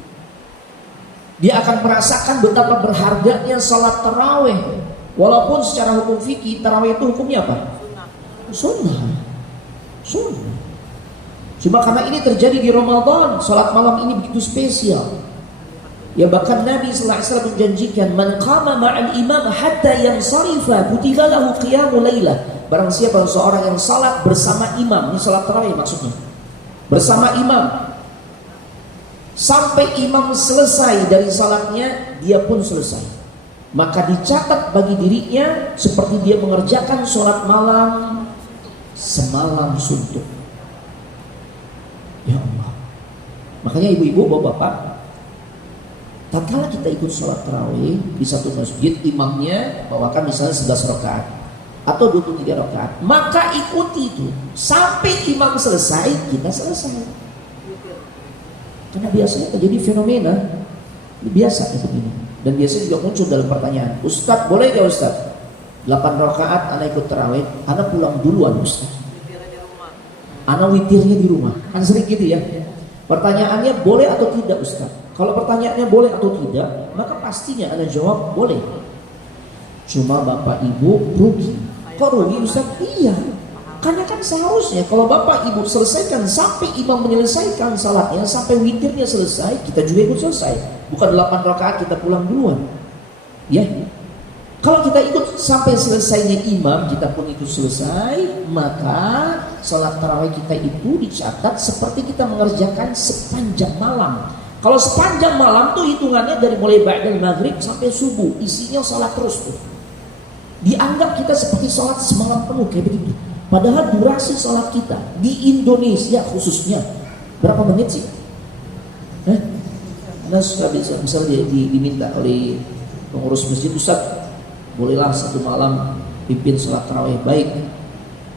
Dia akan merasakan betapa berharganya salat tarawih. Walaupun secara hukum fikih tarawih itu hukumnya apa? Sunnah. Cuma karena ini terjadi di Ramadan, salat malam ini begitu spesial. Ya bahkan Nabi sallallahu alaihi wasallam menjanjikan, man qama ma'al imam hatta yansarifa kutiba lahu qiyamul lailah. Barang siapa seorang yang salat bersama imam, ini salat tarawih maksudnya, bersama imam, sampai imam selesai dari salatnya, dia pun selesai, maka dicatat bagi dirinya seperti dia mengerjakan salat malam semalam suntuk. Ya Allah. Makanya ibu-ibu, bapak-bapak, tatkala kita ikut sholat tarawih di satu masjid, imamnya bawakan misalnya 11 rakaat atau 23 rakaat, maka ikuti itu sampai imam selesai, kita selesai. Karena biasanya terjadi fenomena biasa kayak begini, dan biasanya juga muncul dalam pertanyaan, Ustadz boleh gak Ustadz 8 rakaat anak ikut tarawih, anak pulang duluan Ustadz, anak witirnya di rumah, kan sering gitu ya. Pertanyaannya boleh atau tidak Ustaz? Kalau pertanyaannya boleh atau tidak, maka pastinya anak jawab boleh. Cuma bapak ibu rugi. Kok rugi Ustaz? Iya, karena kan seharusnya kalau bapak ibu selesaikan sampai imam menyelesaikan salatnya, sampai witirnya selesai, kita juga ikut selesai. Bukan 8 rakaat kita pulang duluan. Ya. Kalau kita ikut sampai selesainya imam, kita pun ikut selesai, maka salat tarawih kita itu dicatat seperti kita mengerjakan sepanjang malam. Kalau sepanjang malam tuh hitungannya dari mulai ba'dal maghrib sampai subuh, isinya salat terus tuh. Dianggap kita seperti salat semalam penuh kayak begitu. Padahal durasi salat kita di Indonesia khususnya berapa menit sih? Nah, misalnya diminta oleh pengurus masjid, Ustaz bolehlah satu malam pimpin salat tarawih, baik.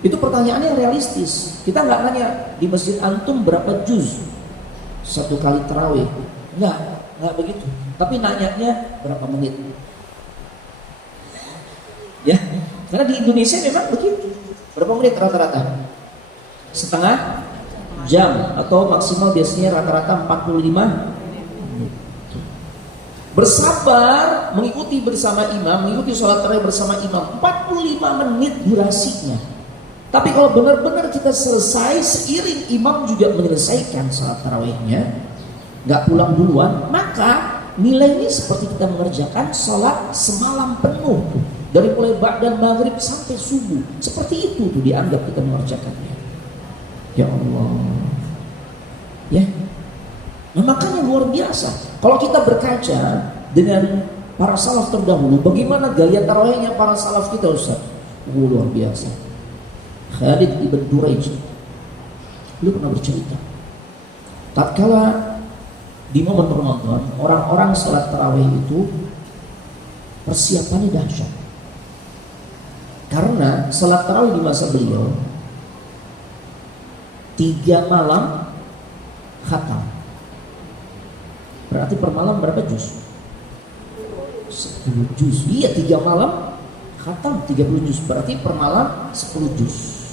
Itu pertanyaannya realistis. Kita nggak nanya di masjid antum berapa juz satu kali tarawih, nggak begitu. Tapi nanyanya berapa menit. Ya, karena di Indonesia memang begitu. Berapa menit rata-rata? Setengah jam atau maksimal biasanya rata-rata 45 menit. Bersabar mengikuti bersama imam, mengikuti sholat tarawih bersama imam 45 menit durasinya. Tapi kalau benar-benar kita selesai seiring imam juga menyelesaikan sholat tarawihnya, nggak pulang duluan, maka nilainya seperti kita mengerjakan sholat semalam penuh, dari mulai ba'dal maghrib sampai subuh. Seperti itu tuh dianggap kita mengerjakannya. Ya Allah. Ya. Nah makanya luar biasa. Kalau kita berkaca dengan para salaf terdahulu, bagaimana gaya tarawihnya para salaf kita Ustaz? Luar biasa. Khalid ibn Duraij, beliau pernah bercerita, tatkala di momen Ramadan orang-orang salat tarawih itu persiapannya dahsyat. Karena salat tarawih di masa beliau 3 malam khatam. Berarti per malam berapa juz? 10 juz. Iya, 3 malam khatam 30 juz. Berarti per malam 10 juz.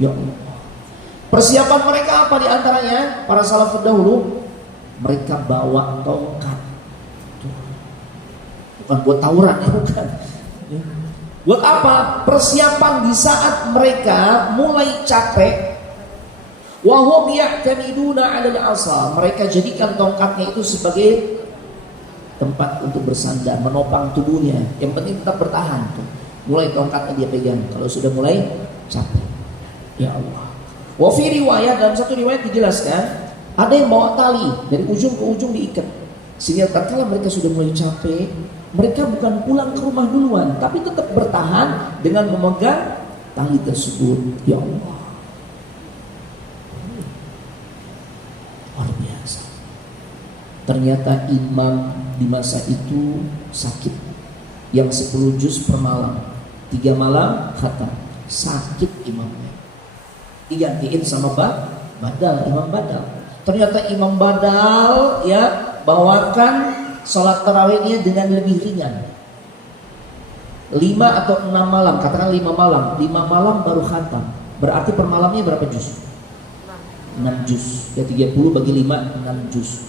Ya Allah. Persiapan mereka apa di antaranya? Para salafus dahulu, mereka bawa tongkat. Bukan buat tawuran, ya bukan. Buat apa? Persiapan di saat mereka mulai capek. Wa hum ya'tamiduna 'alal 'asa. Mereka jadikan tongkatnya itu sebagai tempat untuk bersandar, menopang tubuhnya. Yang penting tetap bertahan. Mulai tongkatnya dia pegang kalau sudah mulai capek. Ya Allah. Wa fi riwayat, dalam satu riwayat dijelaskan, ada yang bawa tali dari ujung ke ujung diikat. Sehingga tatkala mereka sudah mulai capek, mereka bukan pulang ke rumah duluan, tapi tetap bertahan dengan memegang tali tersebut. Ya Allah. Luar biasa. Ternyata imam di masa itu sakit. Yang 10 juz per malam, 3 malam khatam. Sakit imamnya. Digantiin sama badal, imam badal. Ternyata imam badal ya bawakan sholat tarawihnya dengan lebih ringan. 5 atau 6 malam, katakan 5 malam. 5 malam baru khatam. Berarti per malamnya berapa juz? 6 juz. Ya 30 bagi 5, 6 juz.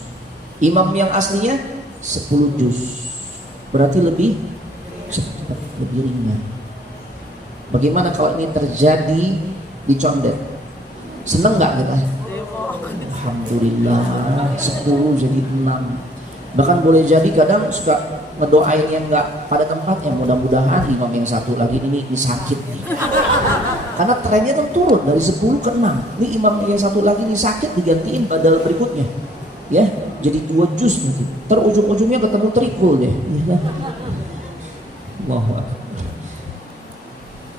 Imam yang aslinya 10 juz. Berarti lebih cepat, lebih ringan. Bagaimana kalau ini terjadi di Condet? Seneng gak kita? Alhamdulillah, 10 jadi 6. Bahkan boleh jadi kadang suka ngedoain yang gak pada tempatnya. Mudah-mudahan imam yang satu lagi ini sakit nih. Karena trennya kan turun dari 10 ke 6. Ini imam yang satu lagi ini sakit, digantiin badal berikutnya. Ya, jadi 2 juz nanti. Terujung-ujungnya ketemu trikul deh. Wah,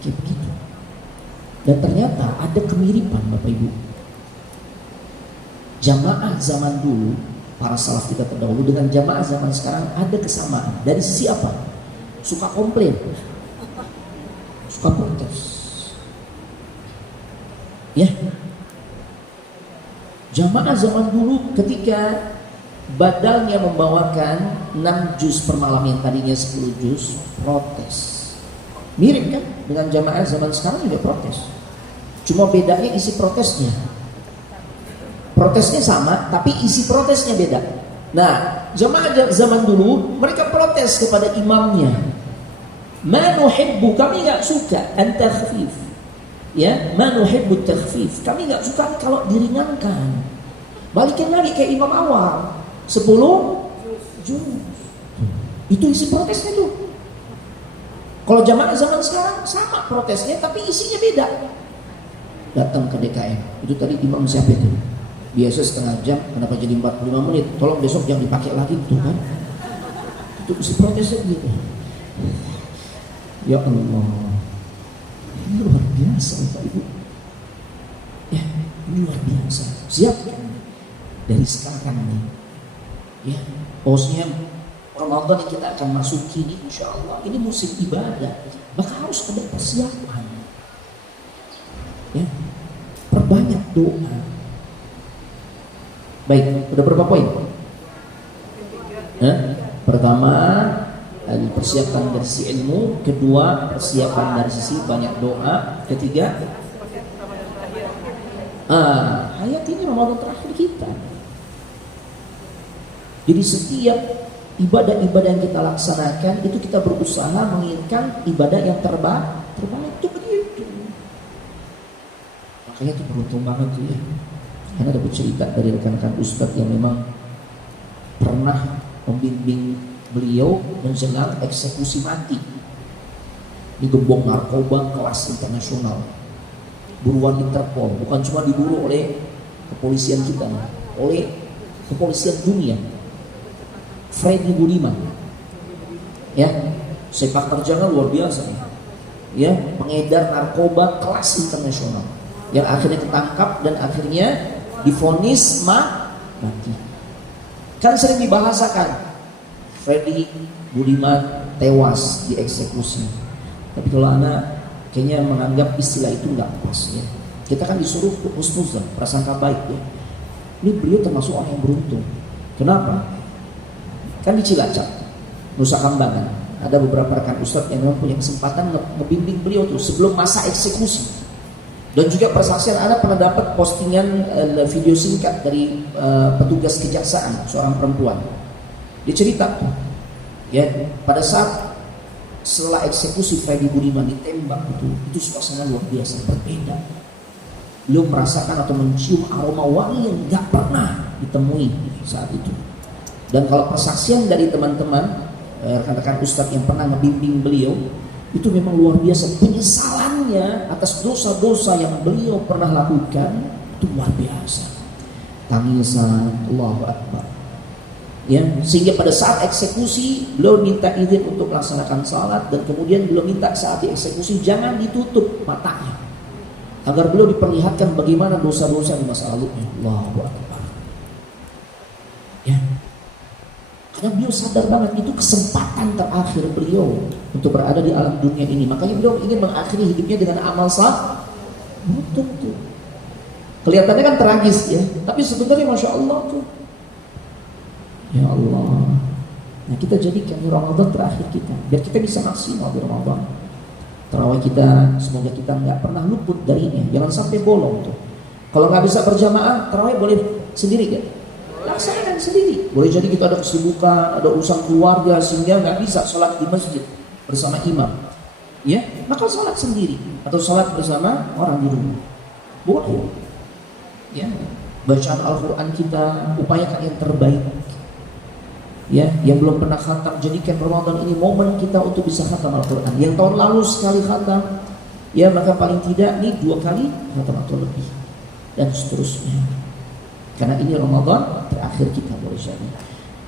kayak begitu. Dan ternyata ada kemiripan Bapak Ibu. Jamaah zaman dulu, para salaf kita terdahulu dengan jamaah zaman sekarang ada kesamaan. Dari sisi apa? Suka komplain, suka protes. Ya, jamaah zaman dulu ketika badalnya membawakan 6 juz per malam yang tadinya 10 juz, protes. Mirip kan dengan jamaah zaman sekarang juga protes. Cuma bedanya isi protesnya. Protesnya sama, tapi isi protesnya beda. Nah, jamaah zaman dulu mereka protes kepada imamnya. Ma nuhibbu, kami nggak suka an-takhfif. Ya, ma nuhibbu takhfif. Kami nggak suka kalau diringankan. Balikin lagi kayak imam awal. 10 juz. Itu isi protesnya tuh. Kalau jamaah zaman sekarang sama protesnya, tapi isinya beda. Datang ke DKM, itu tadi imam siapa itu? Biasa setengah jam, kenapa jadi 45 menit? Tolong besok jangan dipakai lagi gitu kan? Itu isi protesnya gitu. Ya Allah, ini luar biasa Bapak Ibu. Ya, ini luar biasa. Siap dari sekarang nih. Ya, bosnya Ramadan yang kita akan masuki ini, insya Allah ini musim ibadah, maka harus ada persiapan. Ya, perbanyak doa. Baik, udah berapa poin? Pertama, persiapan dari sisi ilmu. Kedua, persiapan dari sisi banyak doa. Ketiga, hayat ini Ramadan terakhir kita. Jadi setiap ibadah-ibadah yang kita laksanakan itu kita berusaha menginginkan ibadah yang terbaik itu begitu. Makanya itu beruntung banget tuh ya. Karena ada cerita dari rekan-rekan Ustadz yang memang pernah membimbing beliau menjelang eksekusi mati. Ini gembong narkoba kelas internasional, buruan Interpol, bukan cuma diburu oleh kepolisian kita, oleh kepolisian dunia. Freddy Budiman, ya, sepak terjangnya luar biasa nih, ya, pengedar narkoba kelas internasional, yang akhirnya ketangkap dan akhirnya divonis mati. Kan sering dibahasakan Freddy Budiman tewas dieksekusi, tapi kalau anak kayaknya menganggap istilah itu nggak pas ya. Kita kan disuruh husnuzan, prasangka baik ya. Ini beliau termasuk orang yang beruntung. Kenapa? Kan di Cilacap, Nusa Kambangan, ada beberapa rekan ustadz yang memang punya kesempatan ngebimbing beliau tuh sebelum masa eksekusi. Dan juga persaksian, Anda pernah dapat postingan video singkat dari petugas kejaksaan, seorang perempuan. Dia cerita tuh, ya pada saat setelah eksekusi Freddy Budiman ditembak itu suasana luar biasa berbeda. Beliau merasakan atau mencium aroma wangi yang gak pernah ditemui saat itu. Dan kalau persaksian dari teman-teman, rekan-rekan ustadz yang pernah membimbing beliau, itu memang luar biasa. Penyesalannya atas dosa-dosa yang beliau pernah lakukan itu luar biasa. Tangisan, Allahu Akbar. Ya, sehingga pada saat eksekusi beliau minta izin untuk melaksanakan salat, dan kemudian beliau minta saat dieksekusi jangan ditutup matanya, agar beliau diperlihatkan bagaimana dosa-dosa di masa lalunya. Allahu Akbar. Ya. Karena beliau sadar banget itu kesempatan terakhir beliau untuk berada di alam dunia ini. Makanya beliau ingin mengakhiri hidupnya dengan amal saleh. Betul tuh. Kelihatannya kan tragis ya, tapi sebenarnya Masya Allah tuh. Ya Allah. Nah, kita jadikan Ramadan terakhir kita, biar kita bisa maksimal di Ramadan. Tarawih kita, semoga kita nggak pernah luput darinya. Jangan sampai bolong tuh. Kalau nggak bisa berjamaah, tarawih boleh sendiri kan? Laksanakan sendiri. Boleh jadi kita ada kesibukan, ada urusan keluarga sehingga nggak bisa sholat di masjid bersama imam. Ya, maka sholat sendiri atau sholat bersama orang di rumah. Boleh. Ya, bacaan Al-Quran kita upayakan yang terbaik. Ya, yang belum pernah khatam, jadikan Ramadan ini momen kita untuk bisa khatam Al-Quran. Yang tahun lalu sekali khatam, ya maka paling tidak nih 2 kali khatam atau lebih, dan seterusnya. Karena ini Ramadan terakhir kita boleh jadi.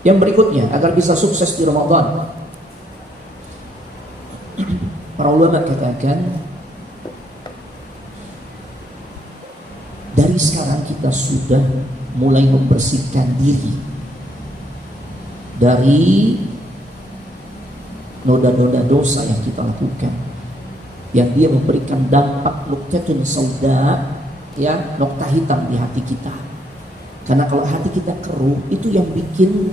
Yang berikutnya, agar bisa sukses di Ramadan, para ulama katakan dari sekarang kita sudah mulai membersihkan diri dari noda-noda dosa yang kita lakukan, yang dia memberikan dampak nuqtatun sauda, ya, nokta hitam di hati kita. Karena kalau hati kita keruh, itu yang bikin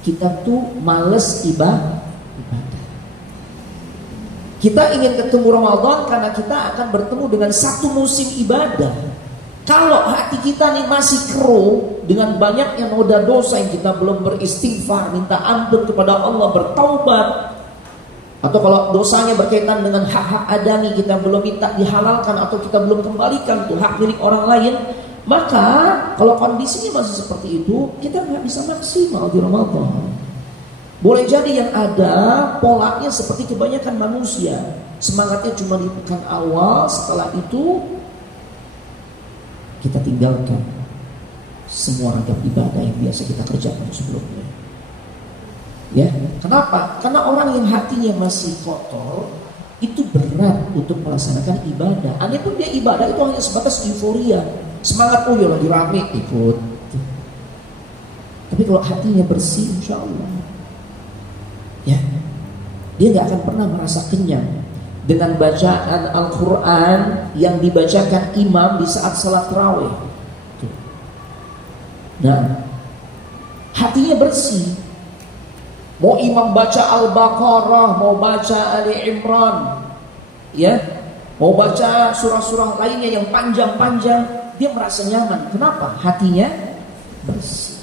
kita tuh males ibadah. Kita ingin ketemu Ramadan karena kita akan bertemu dengan satu musim ibadah. Kalau hati kita nih masih keruh dengan banyaknya noda dosa yang kita belum beristighfar, minta ampun kepada Allah, bertaubat, atau kalau dosanya berkaitan dengan hak-hak adami kita belum minta dihalalkan atau kita belum kembalikan tuh hak milik orang lain, maka kalau kondisinya masih seperti itu, kita nggak bisa maksimal di Ramadan. Boleh jadi yang ada polanya seperti kebanyakan manusia, semangatnya cuma di pekan awal, setelah itu kita tinggalkan semua ragam ibadah yang biasa kita kerjakan sebelumnya. Ya, kenapa? Karena orang yang hatinya masih kotor itu berat untuk melaksanakan ibadah. Andai pun dia ibadah itu hanya sebatas euforia, semangat, oh ya lagi rame ikut. Tapi kalau hatinya bersih, insya Allah, ya, dia nggak akan pernah merasa kenyang dengan bacaan Al-Quran yang dibacakan imam di saat salat tarawih. Nah, hatinya bersih. Mau imam baca Al-Baqarah, mau baca Ali Imran, ya, mau baca surah-surah lainnya yang panjang-panjang, dia merasa nyaman. Kenapa? Hatinya bersih.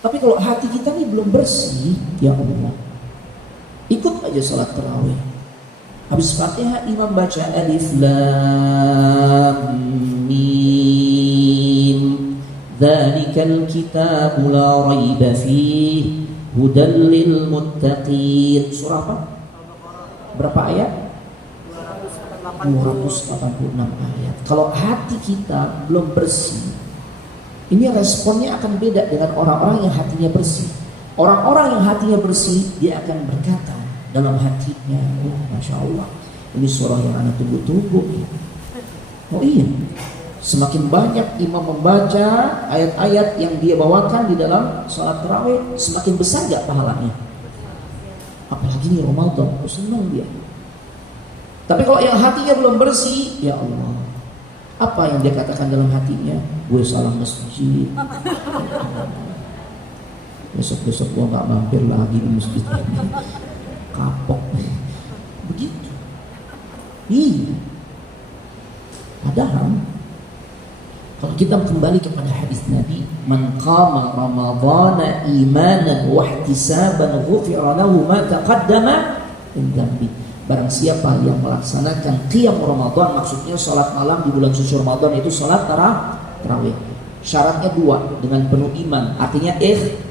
Tapi kalau hati kita ini belum bersih, ya Allah, ikut aja salat tarawih. Habis Fatihah imam baca Alif Lam Mim Dzalikal kitabu la raiba fihi hudal lil muttaqin. Surah apa? Berapa ayat? 286 ayat. Kalau hati kita belum bersih, ini responnya akan beda dengan orang-orang yang hatinya bersih. Orang-orang yang hatinya bersih, dia akan berkata dalam hatinya, oh Masya Allah, ini surah yang anak tunggu-tunggu. Oh iya, semakin banyak imam membaca ayat-ayat yang dia bawakan di dalam salat tarawih, semakin besar gak pahalanya? Apalagi ini Ramadan, oh senang dia. Tapi kalau yang hatinya belum bersih, ya Allah, apa yang dia katakan dalam hatinya? Gue salah masjid, besok-besok gue gak mampir lagi di masjid ini, kapok begitu. Iya. Padahal kalau kita kembali kepada hadis Nabi, man qama ramadhana imanan wa ihtisaban ghufira lahu ma taqaddama min dhanbi. Barang siapa yang melaksanakan qiyam Ramadan, maksudnya salat malam di bulan suci Ramadan, itu salat tarawih. Syaratnya 2, dengan penuh iman, artinya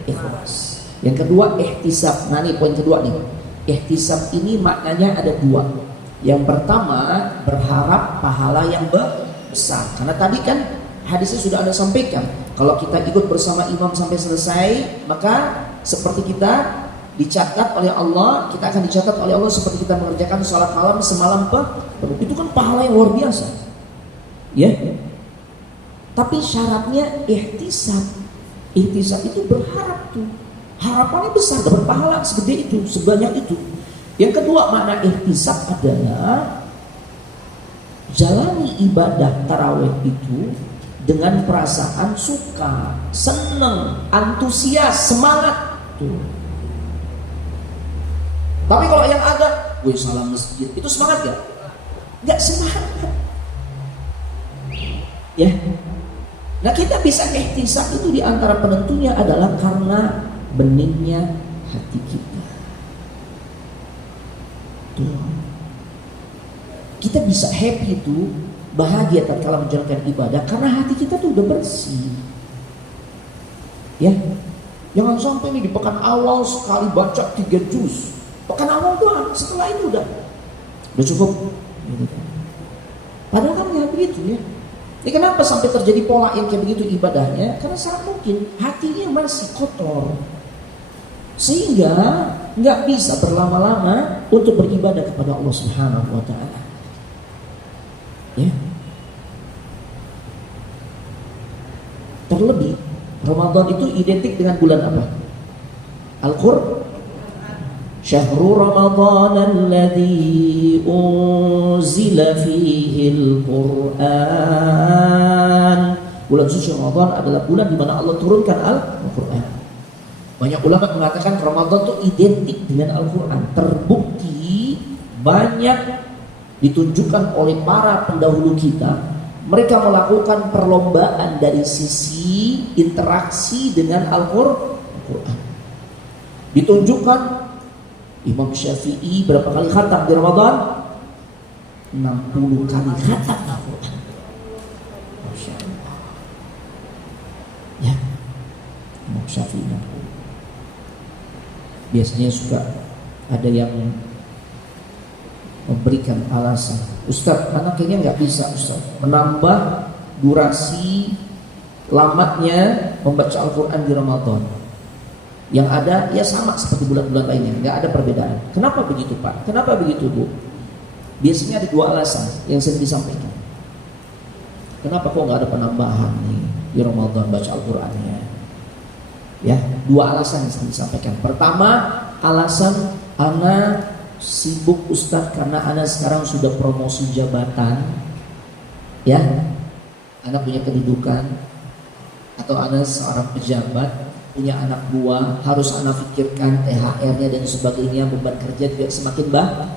ikhlas. Yang kedua ihtisab. Nah, ini poin kedua nih. Ihtisab ini maknanya ada 2. Yang pertama, berharap pahala yang besar. Karena tadi kan hadisnya sudah Anda sampaikan, kalau kita ikut bersama imam sampai selesai, maka seperti kita dicatat oleh Allah, kita akan dicatat oleh Allah seperti kita mengerjakan sholat malam semalam penuh. Itu kan pahala yang luar biasa, ya. Tapi syaratnya ihtisab. Ihtisab itu berharap tuh, harapannya besar, dapat pahala segede itu, sebanyak itu. Yang kedua, makna ihtisab adalah jalani ibadah tarawih itu dengan perasaan suka, senang, antusias, semangat tuh. Tapi kalau yang ada, gue salah masjid, itu semangat gak? Gak semangat. Ya. Nah, kita bisa ihtisab itu diantara penentunya adalah karena beningnya hati kita. Tuh. Kita bisa happy itu, bahagia tatkala menjalankan ibadah karena hati kita tuh udah bersih. Ya. Jangan sampai nih di pekan awal sekali baca 3 juz. Pekan awal doang, setelah itu udah cukup. Padahal kan nggak begitu ya. Ini kenapa sampai terjadi pola yang kayak begitu ibadahnya? Karena sangat mungkin hatinya masih kotor, sehingga nggak bisa berlama-lama untuk beribadah kepada Allah Subhanahu Wa Taala. Ya. Terlebih Ramadan itu identik dengan bulan apa? Al-Qur'an. Syahrul Ramadan alladzi unzila fihi al-Qur'an. Bulan suci Ramadan adalah bulan di mana Allah turunkan Al-Qur'an. Banyak ulama mengatakan Ramadan itu identik dengan Al-Qur'an. Terbukti banyak ditunjukkan oleh para pendahulu kita. Mereka melakukan perlombaan dari sisi interaksi dengan Al-Qur'an. Ditunjukkan Imam Syafi'i berapa kali khatam di Ramadan? 60 kali khatam Al-Quran. Masya Allah. Ya, Imam Syafi'i 60. Biasanya suka ada yang memberikan alasan, Ustaz, anak kayaknya nggak bisa Ustaz menambah durasi lamanya membaca Al-Quran di Ramadan. Yang ada ya sama seperti bulan-bulan lainnya, nggak ada perbedaan. Kenapa begitu Pak? Kenapa begitu Bu? Biasanya ada 2 alasan yang sering disampaikan. Kenapa kok nggak ada penambahan nih di Ramadan baca Al-Qur'annya? Ya, 2 alasan yang sering disampaikan. Pertama, alasan ana sibuk Ustadz karena ana sekarang sudah promosi jabatan. Ya, ana punya kedudukan, atau ana seorang pejabat, punya anak buah, harus anak pikirkan THR-nya dan sebagainya, beban kerja juga semakin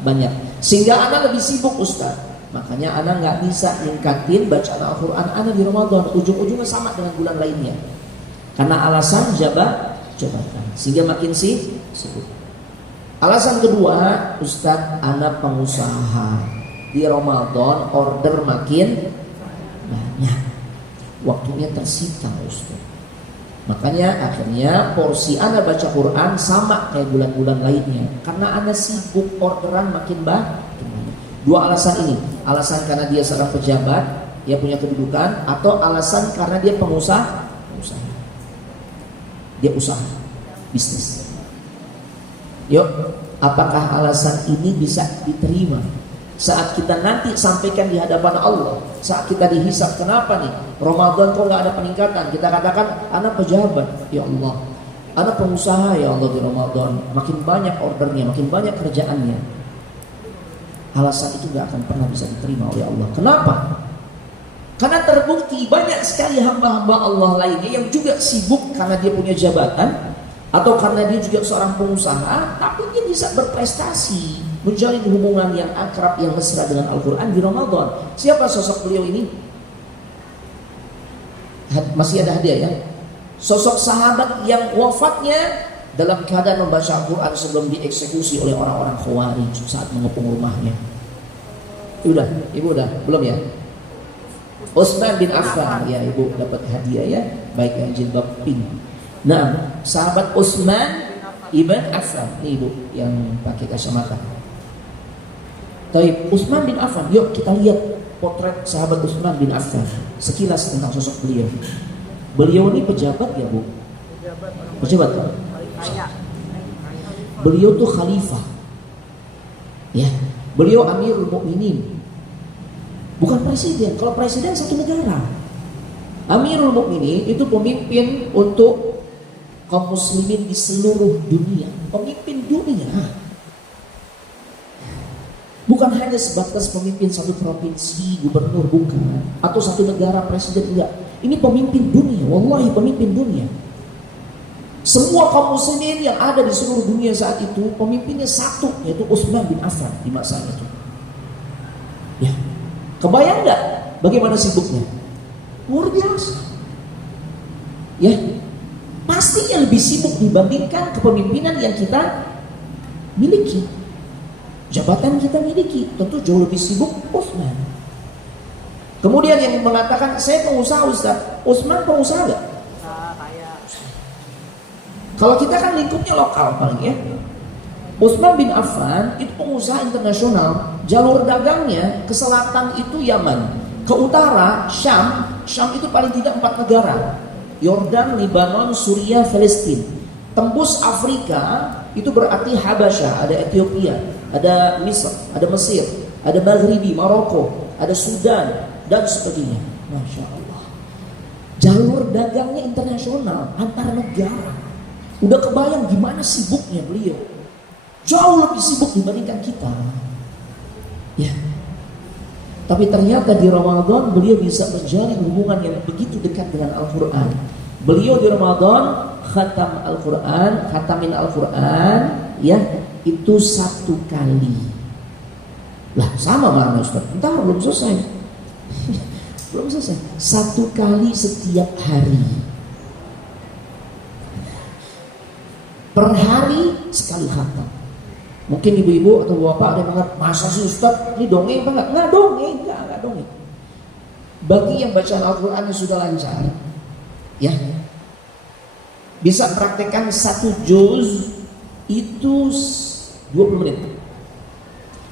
banyak, sehingga anak lebih sibuk Ustaz. Makanya anak nggak bisa ningkatin bacaan Al-Quran anak di Ramadan, ujung-ujungnya sama dengan bulan lainnya, karena alasan jabatan, sehingga makin sibuk. Alasan kedua, Ustaz, anak pengusaha, di Ramadan order makin banyak, waktunya tersita Ustaz. Makanya akhirnya porsi Anda baca Quran sama kayak bulan-bulan lainnya, karena Anda sibuk, orderan makin banyak. 2 alasan ini, alasan karena dia seorang pejabat, dia punya kedudukan, atau alasan karena dia pengusaha. Dia usaha, bisnis. Yuk, apakah alasan ini bisa diterima saat kita nanti sampaikan di hadapan Allah, saat kita dihisab? Kenapa nih Ramadan kok gak ada peningkatan? Kita katakan anak pejabat, ya Allah, anak pengusaha, ya Allah, di Ramadan makin banyak ordernya, makin banyak kerjaannya. Alasan itu gak akan pernah bisa diterima oleh Allah. Kenapa? Karena terbukti banyak sekali hamba-hamba Allah lainnya yang juga sibuk karena dia punya jabatan, atau karena dia juga seorang pengusaha, tapi dia bisa berprestasi, menjalin hubungan yang akrab, yang mesra dengan Al-Quran di Ramadan. Siapa sosok beliau ini? Masih ada hadiah ya? Sosok sahabat yang wafatnya dalam keadaan membaca Al-Quran sebelum dieksekusi oleh orang-orang Khawarij saat mengepung rumahnya. Ibu udah? Belum ya? Utsman bin Affan, ya ibu dapat hadiah ya, baik yang jilbab pink. Nah, sahabat Utsman ibn Affan, ini ibu yang pakai kacamata. Taib, Utsman bin Affan, yuk kita lihat potret sahabat Utsman bin Affan, sekilas tentang sosok beliau. Beliau ini pejabat ya bu? Pejabat kan? Beliau tuh khalifah, ya. Beliau Amirul Mukminin. Bukan presiden. Kalau presiden satu negara. Amirul Mukminin itu pemimpin untuk kaum muslimin di seluruh dunia. Pemimpin dunia. Bukan hanya sebatas pemimpin satu provinsi, gubernur, bukan. Atau satu negara, presiden, enggak. Ini pemimpin dunia. Wallahi pemimpin dunia. Semua kaum muslimin yang ada di seluruh dunia saat itu, pemimpinnya satu, yaitu Utsman bin Affan di masa itu. Ya. Kebayang nggak bagaimana sibuknya? Luar biasa. Ya, pastinya lebih sibuk dibandingkan kepemimpinan yang kita miliki. Jabatan kita miliki, tentu jauh lebih sibuk Utsman. Kemudian yang mengatakan saya pengusaha Ustaz, Utsman pengusaha nggak? Kalau kita kan lingkupnya lokal paling ya. Utsman bin Affan itu pengusaha internasional. Jalur dagangnya ke selatan itu Yaman, ke utara Syam. Syam itu paling tidak 4 negara: Yordan, Libanon, Suriah, Palestina. Tembus Afrika itu berarti Habasyah, ada Ethiopia, ada Misr, ada Mesir, ada Maghribi, Maroko, ada Sudan dan sebagainya. Masya Allah. Jalur dagangnya internasional antar negara. Udah kebayang gimana sibuknya beliau. Jauh lebih sibuk dibandingkan kita. Ya. Tapi ternyata di Ramadan beliau bisa menjalin hubungan yang begitu dekat dengan Al-Quran. Beliau di Ramadan khatamin Al-Quran ya, itu 1 kali. Lah sama mana Ustaz? Entar belum selesai. Belum selesai. 1 kali setiap hari. Per hari sekali khatam. Mungkin ibu-ibu atau bapak ada yang mengatakan, masa sih Ustaz ini dongeng apa enggak? Enggak dongeng, enggak dongeng. Bagi yang bacaan Al-Quran sudah lancar, ya, bisa praktekkan 1 juz itu 20 menit.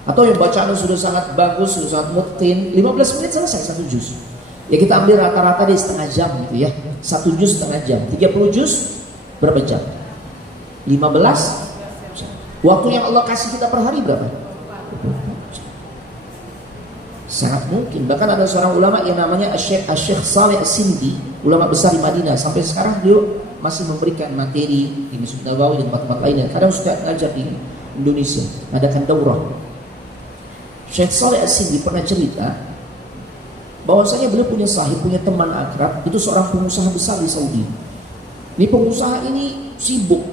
Atau yang bacaannya sudah sangat bagus, sudah sangat mutqin, 15 menit selesai 1 juz. Ya kita ambil rata-rata di setengah jam gitu ya. 1 juz setengah jam. 30 juz berapa jam? 15. Waktu yang Allah kasih kita per hari berapa? Sangat mungkin. Bahkan ada seorang ulama yang namanya Syekh Saleh As-Sindi, ulama besar di Madinah. Sampai sekarang dia masih memberikan materi di Masjid Nabawi dan tempat-tempat lainnya. Kadang suka ngajar di Indonesia, adakan daurah. Syekh Saleh As-Sindi pernah cerita bahwasanya beliau punya sahib, punya teman akrab, itu seorang pengusaha besar di Saudi. Ini pengusaha ini sibuk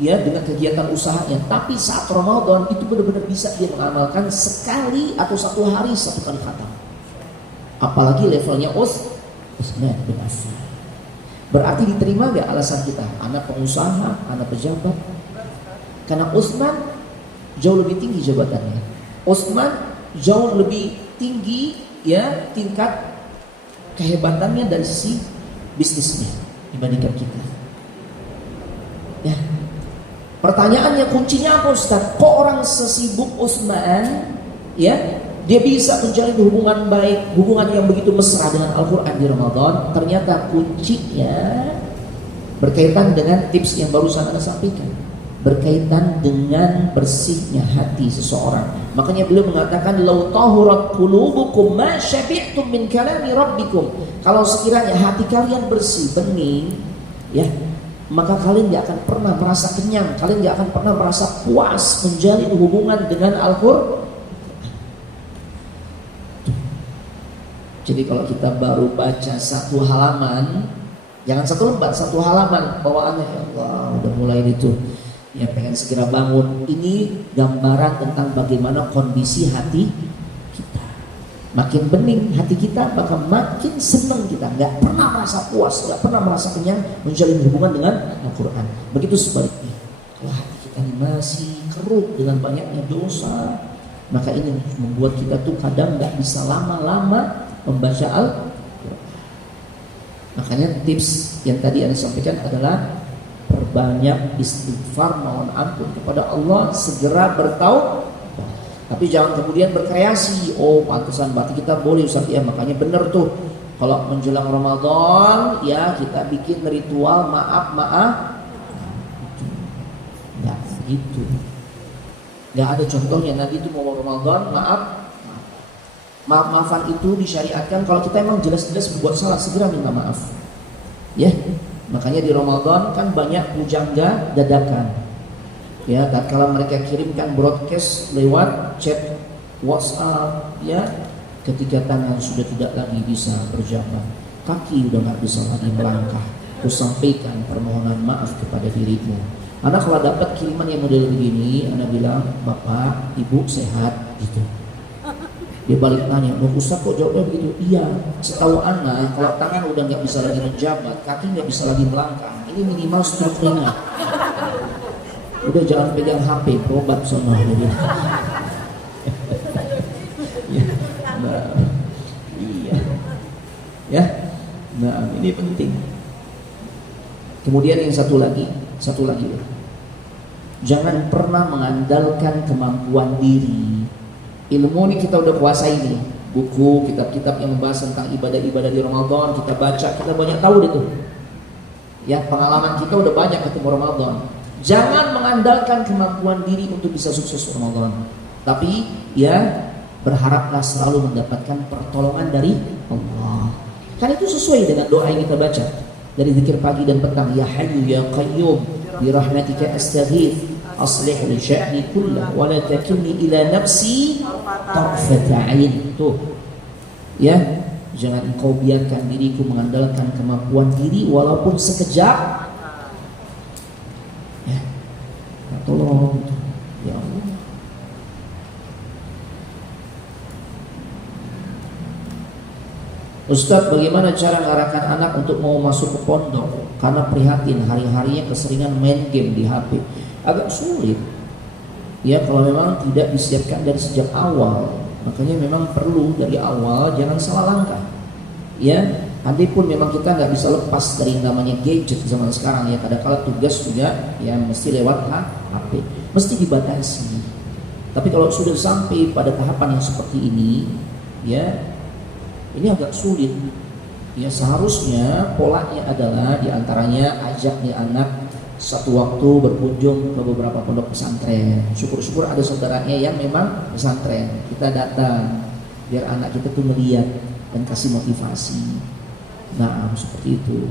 ya dengan kegiatan usahanya, tapi saat Ramadan itu benar-benar bisa dia mengamalkan sekali atau 1 hari 1 kali khatam. Apalagi levelnya Utsman bin Affan. Berarti diterima gak alasan kita? Anak pengusaha, anak pejabat. Karena Utsman jauh lebih tinggi jabatannya. Utsman jauh lebih tinggi ya tingkat kehebatannya dari sisi bisnisnya dibandingkan kita. Ya. Pertanyaannya kuncinya apa Ustaz? Kok orang sesibuk Utsman ya, dia bisa menjalin hubungan baik, hubungan yang begitu mesra dengan Al-Quran di Ramadan? Ternyata kuncinya berkaitan dengan tips yang barusan Anda sampaikan, berkaitan dengan bersihnya hati seseorang. Makanya beliau mengatakan lau tahurat qulubukum ma syabi'tum min kalami rabbikum. Kalau sekiranya hati kalian bersih, bening ya, maka kalian gak akan pernah merasa kenyang, kalian gak akan pernah merasa puas menjalin hubungan dengan Al-Quran. Jadi kalau kita baru baca 1 halaman, jangan 1 lembar, 1 halaman, bawaannya ya Allah udah mulai itu Ya pengen segera bangun. Ini gambaran tentang bagaimana kondisi hati kita. Makin bening hati kita, maka makin senang kita. Gak pernah merasa puas, gak pernah merasa kenyang menjalin hubungan dengan Al-Quran. Begitu sebaliknya. Kalau hati kita ini masih keruh dengan banyaknya dosa, maka ini membuat kita tuh kadang gak bisa lama-lama membaca Al-Quran. Makanya tips yang tadi Anda sampaikan adalah perbanyak istighfar, mohon ampun kepada Allah, segera bertaubat. Tapi jangan kemudian berkreasi. Oh, pantesan berarti kita boleh Ustaz ya. Makanya benar tuh, kalau menjelang Ramadan ya kita bikin ritual maaf. Enggak gitu. Enggak ada contohnya Nabi itu mau Ramadan maaf-maafan itu disyariatkan kalau kita emang jelas-jelas berbuat salah, segera minta maaf. Ya. Makanya di Ramadan kan banyak pujangga dadakan. Ya, tatkala mereka kirimkan broadcast lewat chat WhatsApp, ya, ketika tangan sudah tidak lagi bisa berjabat, kaki udah nggak bisa lagi melangkah, terus sampaikan permohonan maaf kepada dirimu. Anak kalau dapat kiriman yang model begini, anak bilang, Bapak, Ibu sehat, gitu. Dia balik tanya, Ustaz kok jawabnya begitu? Iya, setahu anak kalau tangan udah nggak bisa lagi menjabat, kaki nggak bisa lagi melangkah, ini minimal stroke ringan. Udah jangan pegang HP, berobat sono. Ya, nah, iya, ya, nah ini penting. Kemudian yang satu lagi, jangan pernah mengandalkan kemampuan diri. Ilmu ini kita udah kuasai nih, buku, kitab-kitab yang membahas tentang ibadah-ibadah di Ramadan kita baca, kita banyak tahu deh tuh. Ya, pengalaman kita udah banyak ketemu Ramadan. Jangan mengandalkan kemampuan diri untuk bisa sukses Ramadan. Tapi ya berharaplah selalu mendapatkan pertolongan dari Allah. Kan itu sesuai dengan doa yang kita baca dari zikir pagi dan petang. Ya Hayyu ya Qayyum bi rahmatika astaghith aslih li sya'ni kullah wa la takilni ila nafsi tarfata 'ain. Tuh. Ya, jangan engkau biarkan diriku mengandalkan kemampuan diri walaupun sekejap. Tolong ya Allah. Ustaz, bagaimana cara mengarahkan anak untuk mau masuk ke pondok karena prihatin hari-harinya keseringan main game di HP? Agak sulit. Ya, kalau memang tidak disiapkan dari sejak awal, makanya memang perlu dari awal, jangan salah langkah. Ya, andai pun memang kita nggak bisa lepas dari namanya gadget zaman sekarang ya, kadang-kala tugas juga ya mesti lewat HP, mesti dibatasi. Tapi kalau sudah sampai pada tahapan yang seperti ini, ya ini agak sulit. Ya seharusnya polanya adalah diantaranya ajak nih anak satu waktu berkunjung ke beberapa pondok pesantren. Syukur-syukur ada saudaranya yang memang pesantren, kita datang biar anak kita tuh melihat dan kasih motivasi. Nah, seperti itu.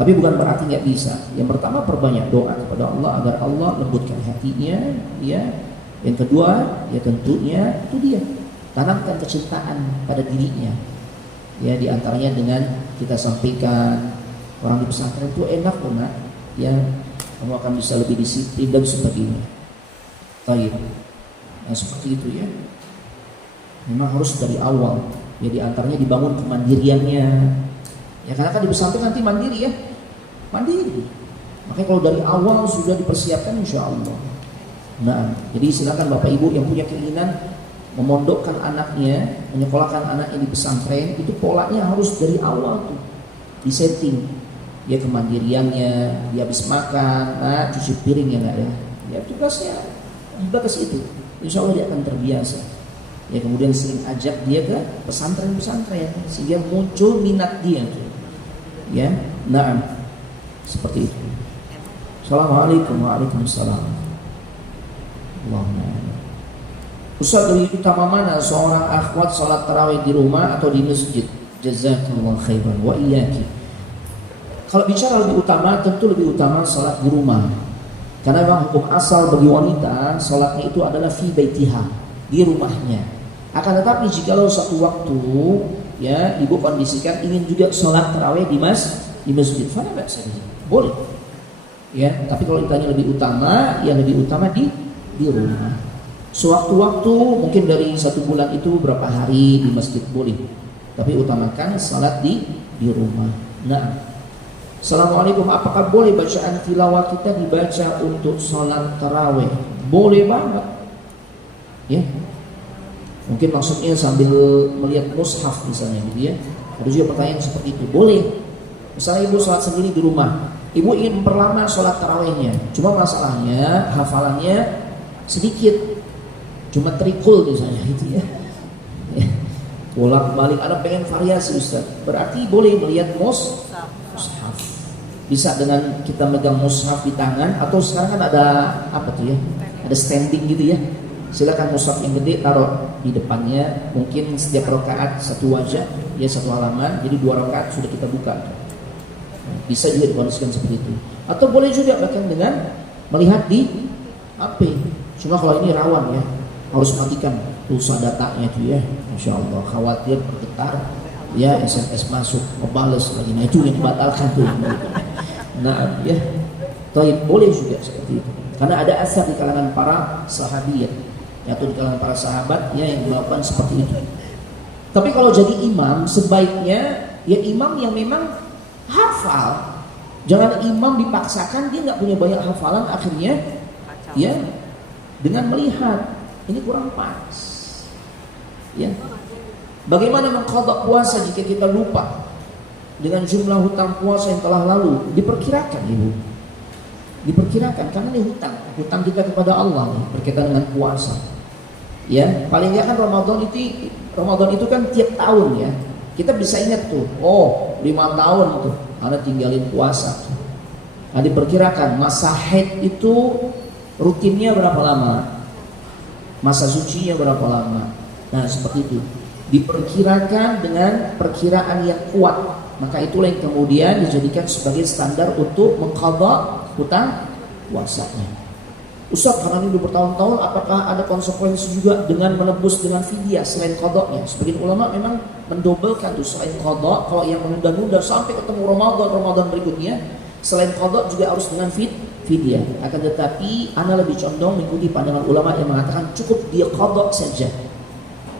Tapi bukan berarti nggak bisa. Yang pertama, perbanyak doa kepada Allah agar Allah lembutkan hatinya, ya. Yang kedua, ya tentunya itu dia tanamkan kecintaan pada dirinya. Ya, diantaranya dengan kita sampaikan orang di pesantren itu enak kok nak, ya kamu akan bisa lebih disiplin dan sebagainya. Baik. Nah, seperti itu ya. Memang harus dari awal. Ya diantaranya dibangun kemandiriannya. Ya karena kan di pesantren nanti mandiri ya, mandiri. Makanya kalau dari awal sudah dipersiapkan insya Allah. Nah, jadi silakan Bapak Ibu yang punya keinginan memondokkan anaknya, menyekolahkan anaknya di pesantren, itu polanya harus dari awal tuh disetting. Ya kemandiriannya, dia habis makan, nah cuci piring ya enggak ya. Ya tugasnya dibatas itu. Insya Allah dia akan terbiasa. Ya kemudian sering ajak dia ke pesantren-pesantren sehingga muncul minat dia. Ya, nah seperti itu. Assalamualaikum warahmatullahi wabarakatuh. Ustaz, lebih utama mana seorang akhwat salat tarawih di rumah atau di masjid? Jazakallahu khairan wa iyyaki. Kalau bicara lebih utama, tentu lebih utama salat di rumah. Karena memang hukum asal bagi wanita salatnya itu adalah fi baitiha, di rumahnya. Akan tetapi jikalau satu waktu ya ibu kondisikan ingin juga sholat tarawih di masjid, fala ba'sa bihi, boleh. Ya, tapi kalau ditanya lebih utama, ya lebih utama di rumah. Sewaktu-waktu mungkin dari 1 bulan itu berapa hari di masjid boleh, tapi utamakan salat di rumah. Nah, Assalamualaikum, apakah boleh bacaan tilawah kita dibaca untuk salat tarawih? Boleh banget. Ya. Mungkin maksudnya sambil melihat mushaf misalnya gitu ya. Ada juga pertanyaan seperti itu. Boleh. Misalnya ibu salat sendiri di rumah, ibu ingin memperlama salat tarawihnya, cuma masalahnya hafalannya sedikit, cuma trikul misalnya gitu ya. Bolak-balik, ada pengen variasi Ustaz. Berarti boleh melihat mushaf. Bisa dengan kita megang mushaf di tangan, atau sekarang kan ada apa tuh ya? Ada standing gitu ya. Silakan mushaf yang gede taruh di depannya, mungkin setiap rakaat 1 wajah, ya 1 halaman, jadi 2 rakaat sudah kita buka. Bisa juga dikondisikan seperti itu. Atau boleh juga bahkan dengan melihat di HP. Cuma kalau ini rawan ya, harus matikan pulsa datanya itu ya. Masya Allah, khawatir bergetar, ya SMS masuk, ngebales lagi. Nah itu yang dibatalkan tuh. Nah ya, boleh juga seperti itu. Karena ada asar di kalangan para sahabiat, atau di kalangan para sahabat ya yang melakukan seperti itu. Tapi kalau jadi imam, sebaiknya ya imam yang memang hafal. Jangan imam dipaksakan, dia nggak punya banyak hafalan, akhirnya ya dengan melihat ini kurang pas. Ya, bagaimana mengqadha puasa jika kita lupa dengan jumlah hutang puasa yang telah lalu? Diperkirakan ibu, diperkirakan karena ini hutang kita kepada Allah nih, berkaitan dengan puasa. Ya, paling nggak kan Ramadan itu kan tiap tahun ya. Kita bisa ingat tuh, 5 tahun tuh Anda tinggalin puasa. Nah, diperkirakan masa haid itu rutinnya berapa lama? Masa sucinya berapa lama? Nah, seperti itu. Diperkirakan dengan perkiraan yang kuat. Maka itulah yang kemudian dijadikan sebagai standar untuk mengqadha hutang puasanya. Ustaz, karena ini udah bertahun-tahun, apakah ada konsekuensi juga dengan menebus dengan fidyah selain qadha-nya? Sebagian ulama memang mendobelkan tuh selain qadha, kalau yang menunda-nunda sampai ketemu Ramadan berikutnya, selain qadha juga harus dengan fidyah. Akan tetapi ana lebih condong mengikuti pandangan ulama yang mengatakan cukup dia qadha saja.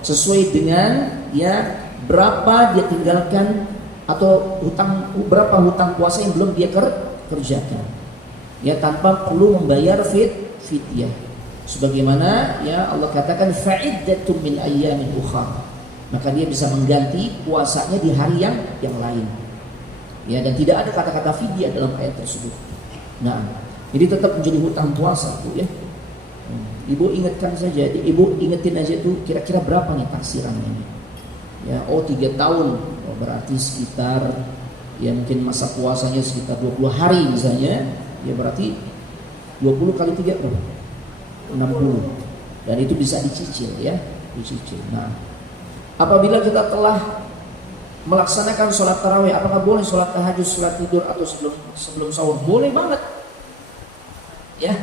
Sesuai dengan ya berapa dia tinggalkan atau berapa hutang puasa yang belum dia kerjakan. Ya, tanpa perlu membayar fidyah. Sebagaimana ya Allah katakan fa'iddatun min ayyamin ukhra. Maka dia bisa mengganti puasanya di hari yang lain. Ya, dan tidak ada kata-kata fidyah dalam ayat tersebut. Nah, jadi tetap menjadi hutang puasa itu ya. Ibu ingatkan saja, ibu ingetin aja tuh kira-kira berapa nih taksirannya ini. Ya, 3 tahun, berarti sekitar ya mungkin masa puasanya sekitar 20 hari misalnya, ya berarti 20 kali 3 berapa? 60. Dan itu bisa dicicil ya, dicicil. Nah, apabila kita telah melaksanakan sholat tarawih, apakah boleh sholat tahajud, sholat tidur atau sebelum sahur? Boleh banget. Ya,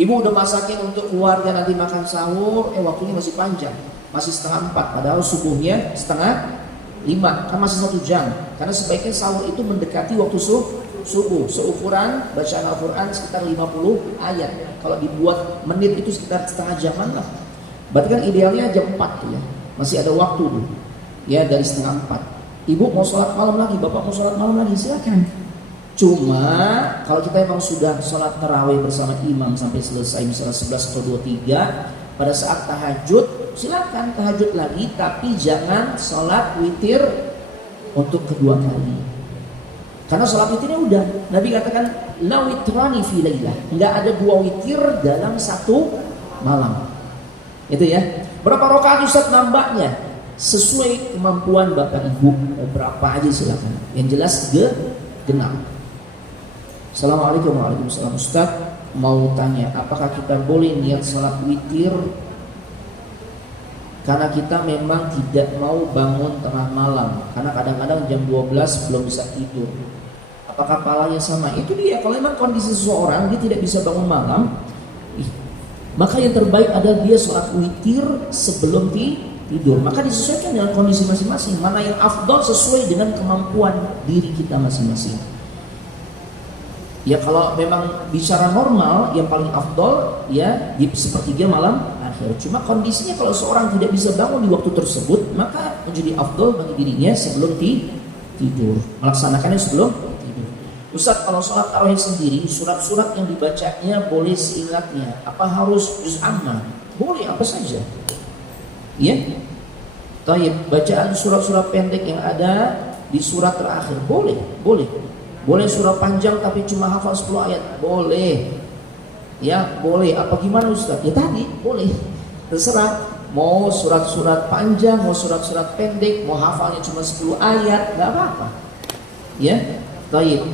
ibu udah masakin untuk keluarga nanti makan sahur, waktunya masih panjang, masih 3:30, padahal subuhnya 4:30, kan masih 1 jam. Karena sebaiknya sahur itu mendekati waktu subuh, seukuran bacaan Al-Quran sekitar 50 ayat. Kalau dibuat menit itu sekitar setengah jaman lah. Berarti kan idealnya jam 4 ya, masih ada waktu tuh. Ya, dari 3:30. Ibu mau sholat malam lagi, bapak mau sholat malam lagi, silakan. Cuma kalau kita memang sudah sholat tarawih bersama imam sampai selesai misalnya 11 atau 23, pada saat tahajud silakan tahajud lagi, tapi jangan sholat witir untuk kedua kali. Karena sholat witirnya udah, Nabi katakan la witrani fi lailah, enggak ada 2 witir dalam 1 malam. Itu ya. Berapa rakaat Ustaz nambahnya? Sesuai kemampuan Bapak Ibu, berapa aja silakan. Yang jelas genap. Assalamualaikum warahmatullahi wabarakatuh. Ustaz, mau tanya, apakah kita boleh niat sholat witir karena kita memang tidak mau bangun tengah malam, karena kadang-kadang jam 12 belum bisa tidur? Apakah pahalanya sama? Itu dia, kalau memang kondisi seseorang dia tidak bisa bangun malam, maka yang terbaik adalah dia sholat witir sebelum tidur. Maka disesuaikan dengan kondisi masing-masing, mana yang afdal sesuai dengan kemampuan diri kita masing-masing. Ya kalau memang bicara normal, yang paling afdol ya di sepertiga malam akhir. Cuma kondisinya kalau seorang tidak bisa bangun di waktu tersebut, maka menjadi afdol bagi dirinya sebelum tidur. Melaksanakannya sebelum tidur. Ustaz, kalau sholat tarawih sendiri, surat-surat yang dibacanya boleh seingatnya. Apa harus juz amma? Boleh, apa saja. Ya. Taib, bacaan surat-surat pendek yang ada di surat terakhir boleh. Boleh surat panjang tapi cuma hafal 10 ayat, boleh. Ya, boleh. Apa gimana Ustaz? Ya tadi, boleh. Terserah. Mau surat-surat panjang, mau surat-surat pendek, mau hafalnya cuma 10 ayat, enggak apa-apa. Ya. Taib.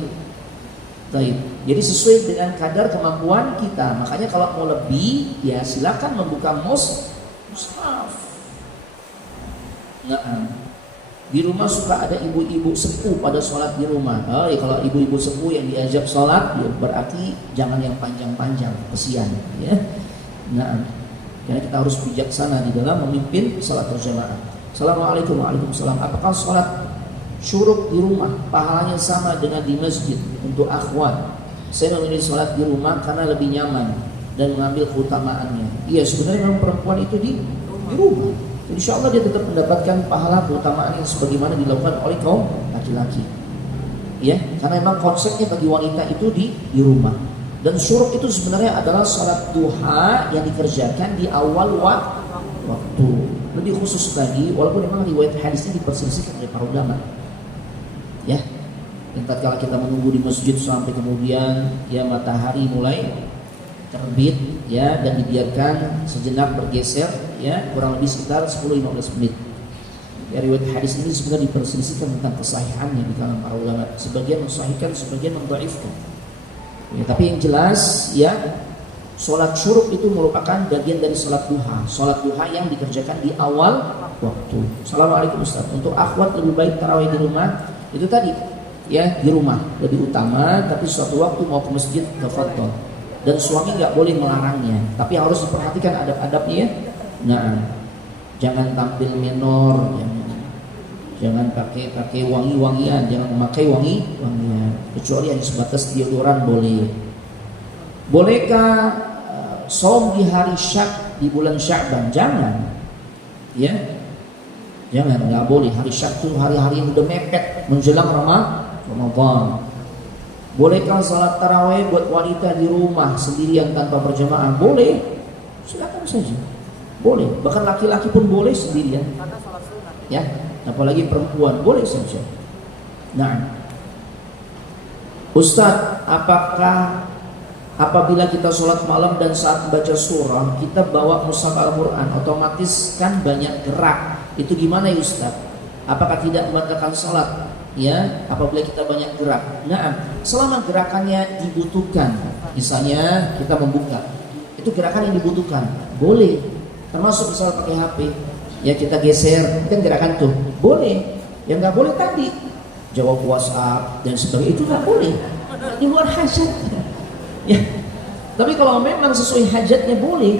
Jadi sesuai dengan kadar kemampuan kita. Makanya kalau mau lebih, ya silakan membuka mushaf. Di rumah suka ada ibu-ibu sepuh pada sholat di rumah. Ya kalau ibu-ibu sepuh yang diajak sholat, ya berarti jangan yang panjang-panjang, kesian. Ya. Karena kita harus bijaksana di dalam memimpin sholat berjamaah. Assalamualaikum warahmatullahi wabarakatuh. Apakah sholat syuruk di rumah pahalanya sama dengan di masjid untuk akhwat? Saya memilih sholat di rumah karena lebih nyaman dan mengambil keutamaannya. Iya, sebenarnya memang perempuan itu di rumah. Insya Allah dia tetap mendapatkan pahala keutamaan yang sebagaimana dilakukan oleh kaum laki-laki. Ya, karena memang konsepnya bagi wanita itu di rumah. Dan syuruk itu sebenarnya adalah salat duha yang dikerjakan di awal waktu. Lebih khusus lagi, walaupun memang riwayat hadisnya diperselisihkan oleh para ulama. Ya, dan tatkala kita menunggu di masjid sampai kemudian ya matahari mulai terbit ya dan dibiarkan sejenak bergeser ya kurang lebih sekitar 10-15 menit. Ya, riwayat hadis ini sebenarnya diperselisihkan tentang kesahihannya di kalangan para ulama. Sebagian mensahihkan, sebagian mendhaifkan. Ya, tapi yang jelas ya salat syuruk itu merupakan bagian dari salat duha. Salat duha yang dikerjakan di awal waktu. Assalamualaikum Ustaz. Untuk akhwat lebih baik tarawih di rumah. Itu tadi ya di rumah lebih utama, tapi suatu waktu mau ke masjid tafadhol. Dan suami nggak boleh melarangnya, tapi harus diperhatikan adab-adabnya ya. Nah, jangan tampil menor, jangan pakai wangi-wangian, jangan memakai wangian, kecuali yang sebatas deodoran boleh. Bolehkah saum di hari Syak di bulan Sya'ban? Jangan, ya, jangan, nggak boleh. Hari Syak itu hari-hari yang udah mepet menjelang Ramadan. Bolehkah salat tarawih buat wanita di rumah sendirian tanpa berjamaah? Boleh, silakan saja. Boleh, bahkan laki-laki pun boleh sendirian. Ya, apalagi perempuan boleh saja. Nah, Ustaz, apakah apabila kita sholat malam dan saat baca surah kita bawa mushaf Al-Quran, otomatis kan banyak gerak? Itu gimana ya Ustaz? Apakah tidak membatalkan sholat? Ya, apabila kita banyak gerak. Nah, selama gerakannya dibutuhkan, misalnya kita membuka, itu gerakan yang dibutuhkan, boleh. Termasuk misalnya pakai HP, ya kita geser, kan gerakan tuh, boleh. Yang nggak boleh tadi, jawab WhatsApp dan sebagainya, itu nggak boleh. Di luar hajat. Ya, tapi kalau memang sesuai hajatnya boleh.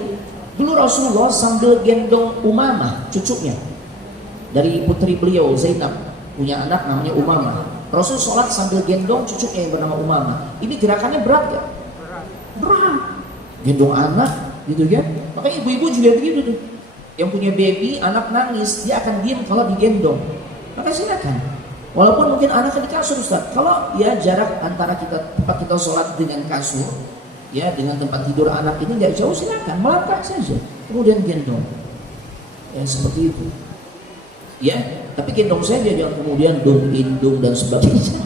Dulu Rasulullah sambil gendong Umamah, cucunya, dari putri beliau Zainab. Punya anak namanya Umamah. Rasul sholat sambil gendong cucunya yang bernama Umamah. Ini gerakannya berat gak? Berat. Gendong anak gitu ya. Makanya ibu-ibu juga begitu tuh. Yang punya baby, anak nangis, dia akan diam kalau digendong. Maka silakan. Walaupun mungkin anaknya di kasur Ustaz. Kalau ya jarak antara tempat kita sholat dengan kasur, ya dengan tempat tidur anak ini nggak jauh, silakan melangkah saja. Kemudian gendong. Ya seperti itu. Ya, tapi gendong saja, jangan kemudian dong dan sebagainya.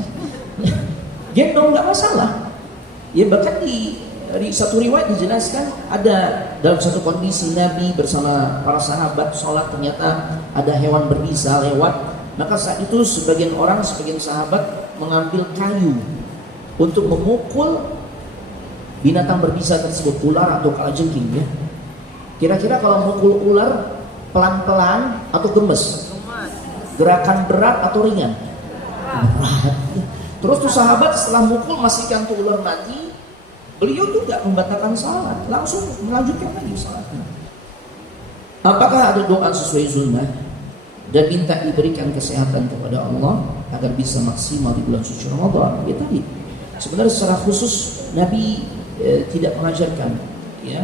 Gendong nggak masalah. Ya bahkan di satu riwayat dijelaskan ada dalam satu kondisi Nabi bersama para sahabat sholat, ternyata ada hewan berbisa lewat. Maka saat itu sebagian sahabat mengambil kayu untuk memukul binatang berbisa tersebut, ular atau kalajengking ya. Kira-kira kalau mukul ular pelan-pelan atau gemes? Gerakan berat atau ringan? Berat. Terus tuh sahabat setelah mukul memastikan tuh ular mati, beliau tuh gak membatalkan salat, langsung melanjutkan lagi salatnya. Apakah ada doa sesuai sunnah dan minta diberikan kesehatan kepada Allah agar bisa maksimal di bulan suci Ramadan? Ya tadi, sebenarnya secara khusus Nabi tidak mengajarkan, ya,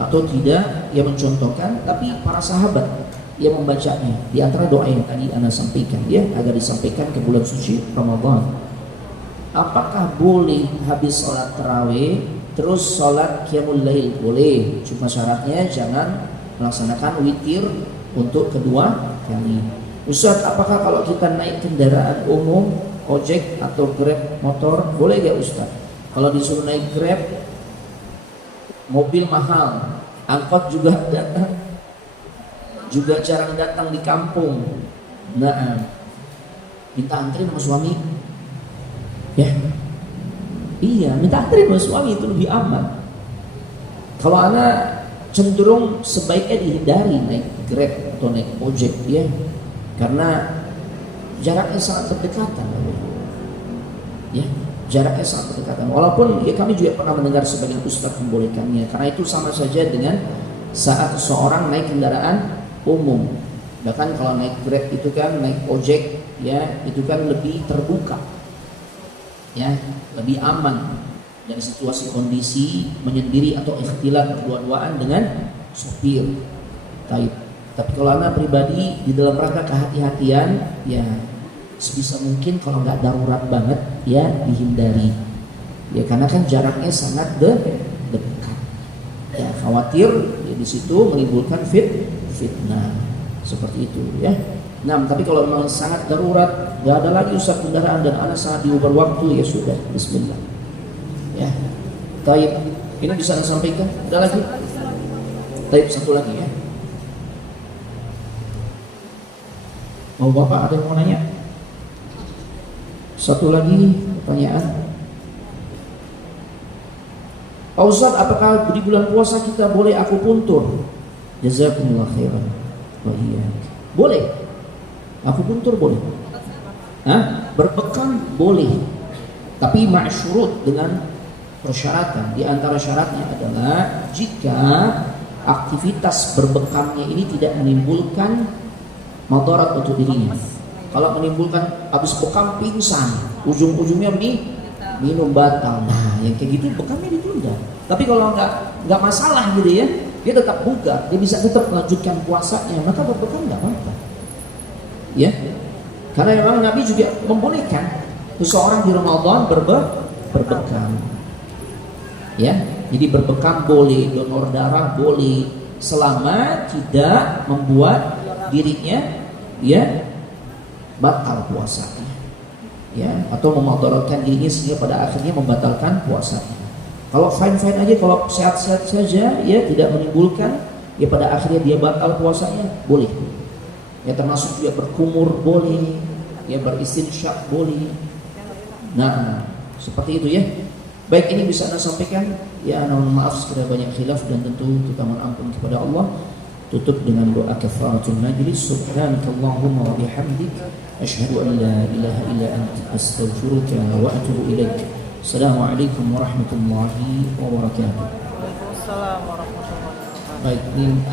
atau tidak yang mencontohkan, tapi para sahabat yang membacanya. Di antara doa yang tadi Anda sampaikan, ya, agar disampaikan ke bulan suci Ramadan. Apakah boleh habis sholat tarawih terus sholat qiyamul lail? Boleh, cuma syaratnya jangan melaksanakan witir untuk kedua kali. Ustaz, apakah kalau kita naik kendaraan umum, ojek atau grab motor, boleh gak Ustaz? Kalau disuruh naik grab, mobil mahal, angkot juga datang, juga jarang datang di kampung. Nah, minta antri sama suami, ya, iya, minta antri sama suami itu lebih aman. Kalau anak cenderung sebaiknya dihindari naik grab atau naik ojek, ya, karena jaraknya sangat berdekatan, ya, jaraknya sangat berdekatan. Walaupun ya kami juga pernah mendengar sebagian ustaz membolehkannya, karena itu sama saja dengan saat seorang naik kendaraan umum. Bahkan kalau naik grab itu kan, naik ojek, ya, itu kan lebih terbuka, ya, lebih aman dari situasi kondisi menyendiri atau ikhtilat berdua-duaan dengan sopir. Tapi kalau anak pribadi di dalam rangka kehati-hatian, ya sebisa mungkin kalau nggak darurat banget, ya dihindari, ya, karena kan jaraknya sangat dekat, ya, khawatir ya, di situ menimbulkan fitnah seperti itu, ya. Nah, tapi kalau memang sangat darurat, nggak ada lagi Ustaz kendaraan dan anak sangat diuber waktu, ya sudah, bismillah, ya. Taib, ini bisa Anda sampaikan? Ada lagi? Taib, satu lagi, ya. Oh, Bapak ada yang mau nanya? Satu lagi pertanyaan. Pak Ustaz, apakah di bulan puasa kita boleh akupuntur? Jazakumullah khairan. Oh iya, boleh. Akupuntur boleh. Berbekam boleh. Tapi ma'syurut, dengan persyaratan. Di antara syaratnya adalah jika aktivitas berbekamnya ini tidak menimbulkan madarat untuk dirinya. Kalau menimbulkan habis bekam pingsan, ujung-ujungnya minum batal. Nah, yang kayak gitu bekamnya ditunda. Tapi kalau nggak masalah gitu, ya, dia tetap buka, dia bisa tetap melanjutkan puasanya, maka berbekam nggak apa-apa. Ya, karena memang Nabi juga membolehkan seseorang di Ramadan berbekam. Ya, jadi berbekam boleh, donor darah boleh, selama tidak membuat dirinya, ya, batal puasanya, ya, atau memadaratkan dirinya sehingga pada akhirnya membatalkan puasanya. Kalau fine-fine aja, kalau sehat-sehat saja, ya, tidak menimbulkan, ya, pada akhirnya dia batal puasanya, boleh. Ya, termasuk juga berkumur boleh, ya, beristinsyak boleh. Nah, seperti itu, ya. Baik, ini bisa Anda sampaikan, ya. Mohon maaf sekiranya banyak khilaf, dan tentu kita mohon ampun kepada Allah. Tutup dengan doa kafaratul majlis. Subhanakallahumma wa bihamdik, asyhadu an la ilaha illa anta, astaghfiruka wa atubu ilaik. Assalamualaikum warahmatullahi wabarakatuh. Waalaikumsalam warahmatullahi wabarakatuh. Baik, ini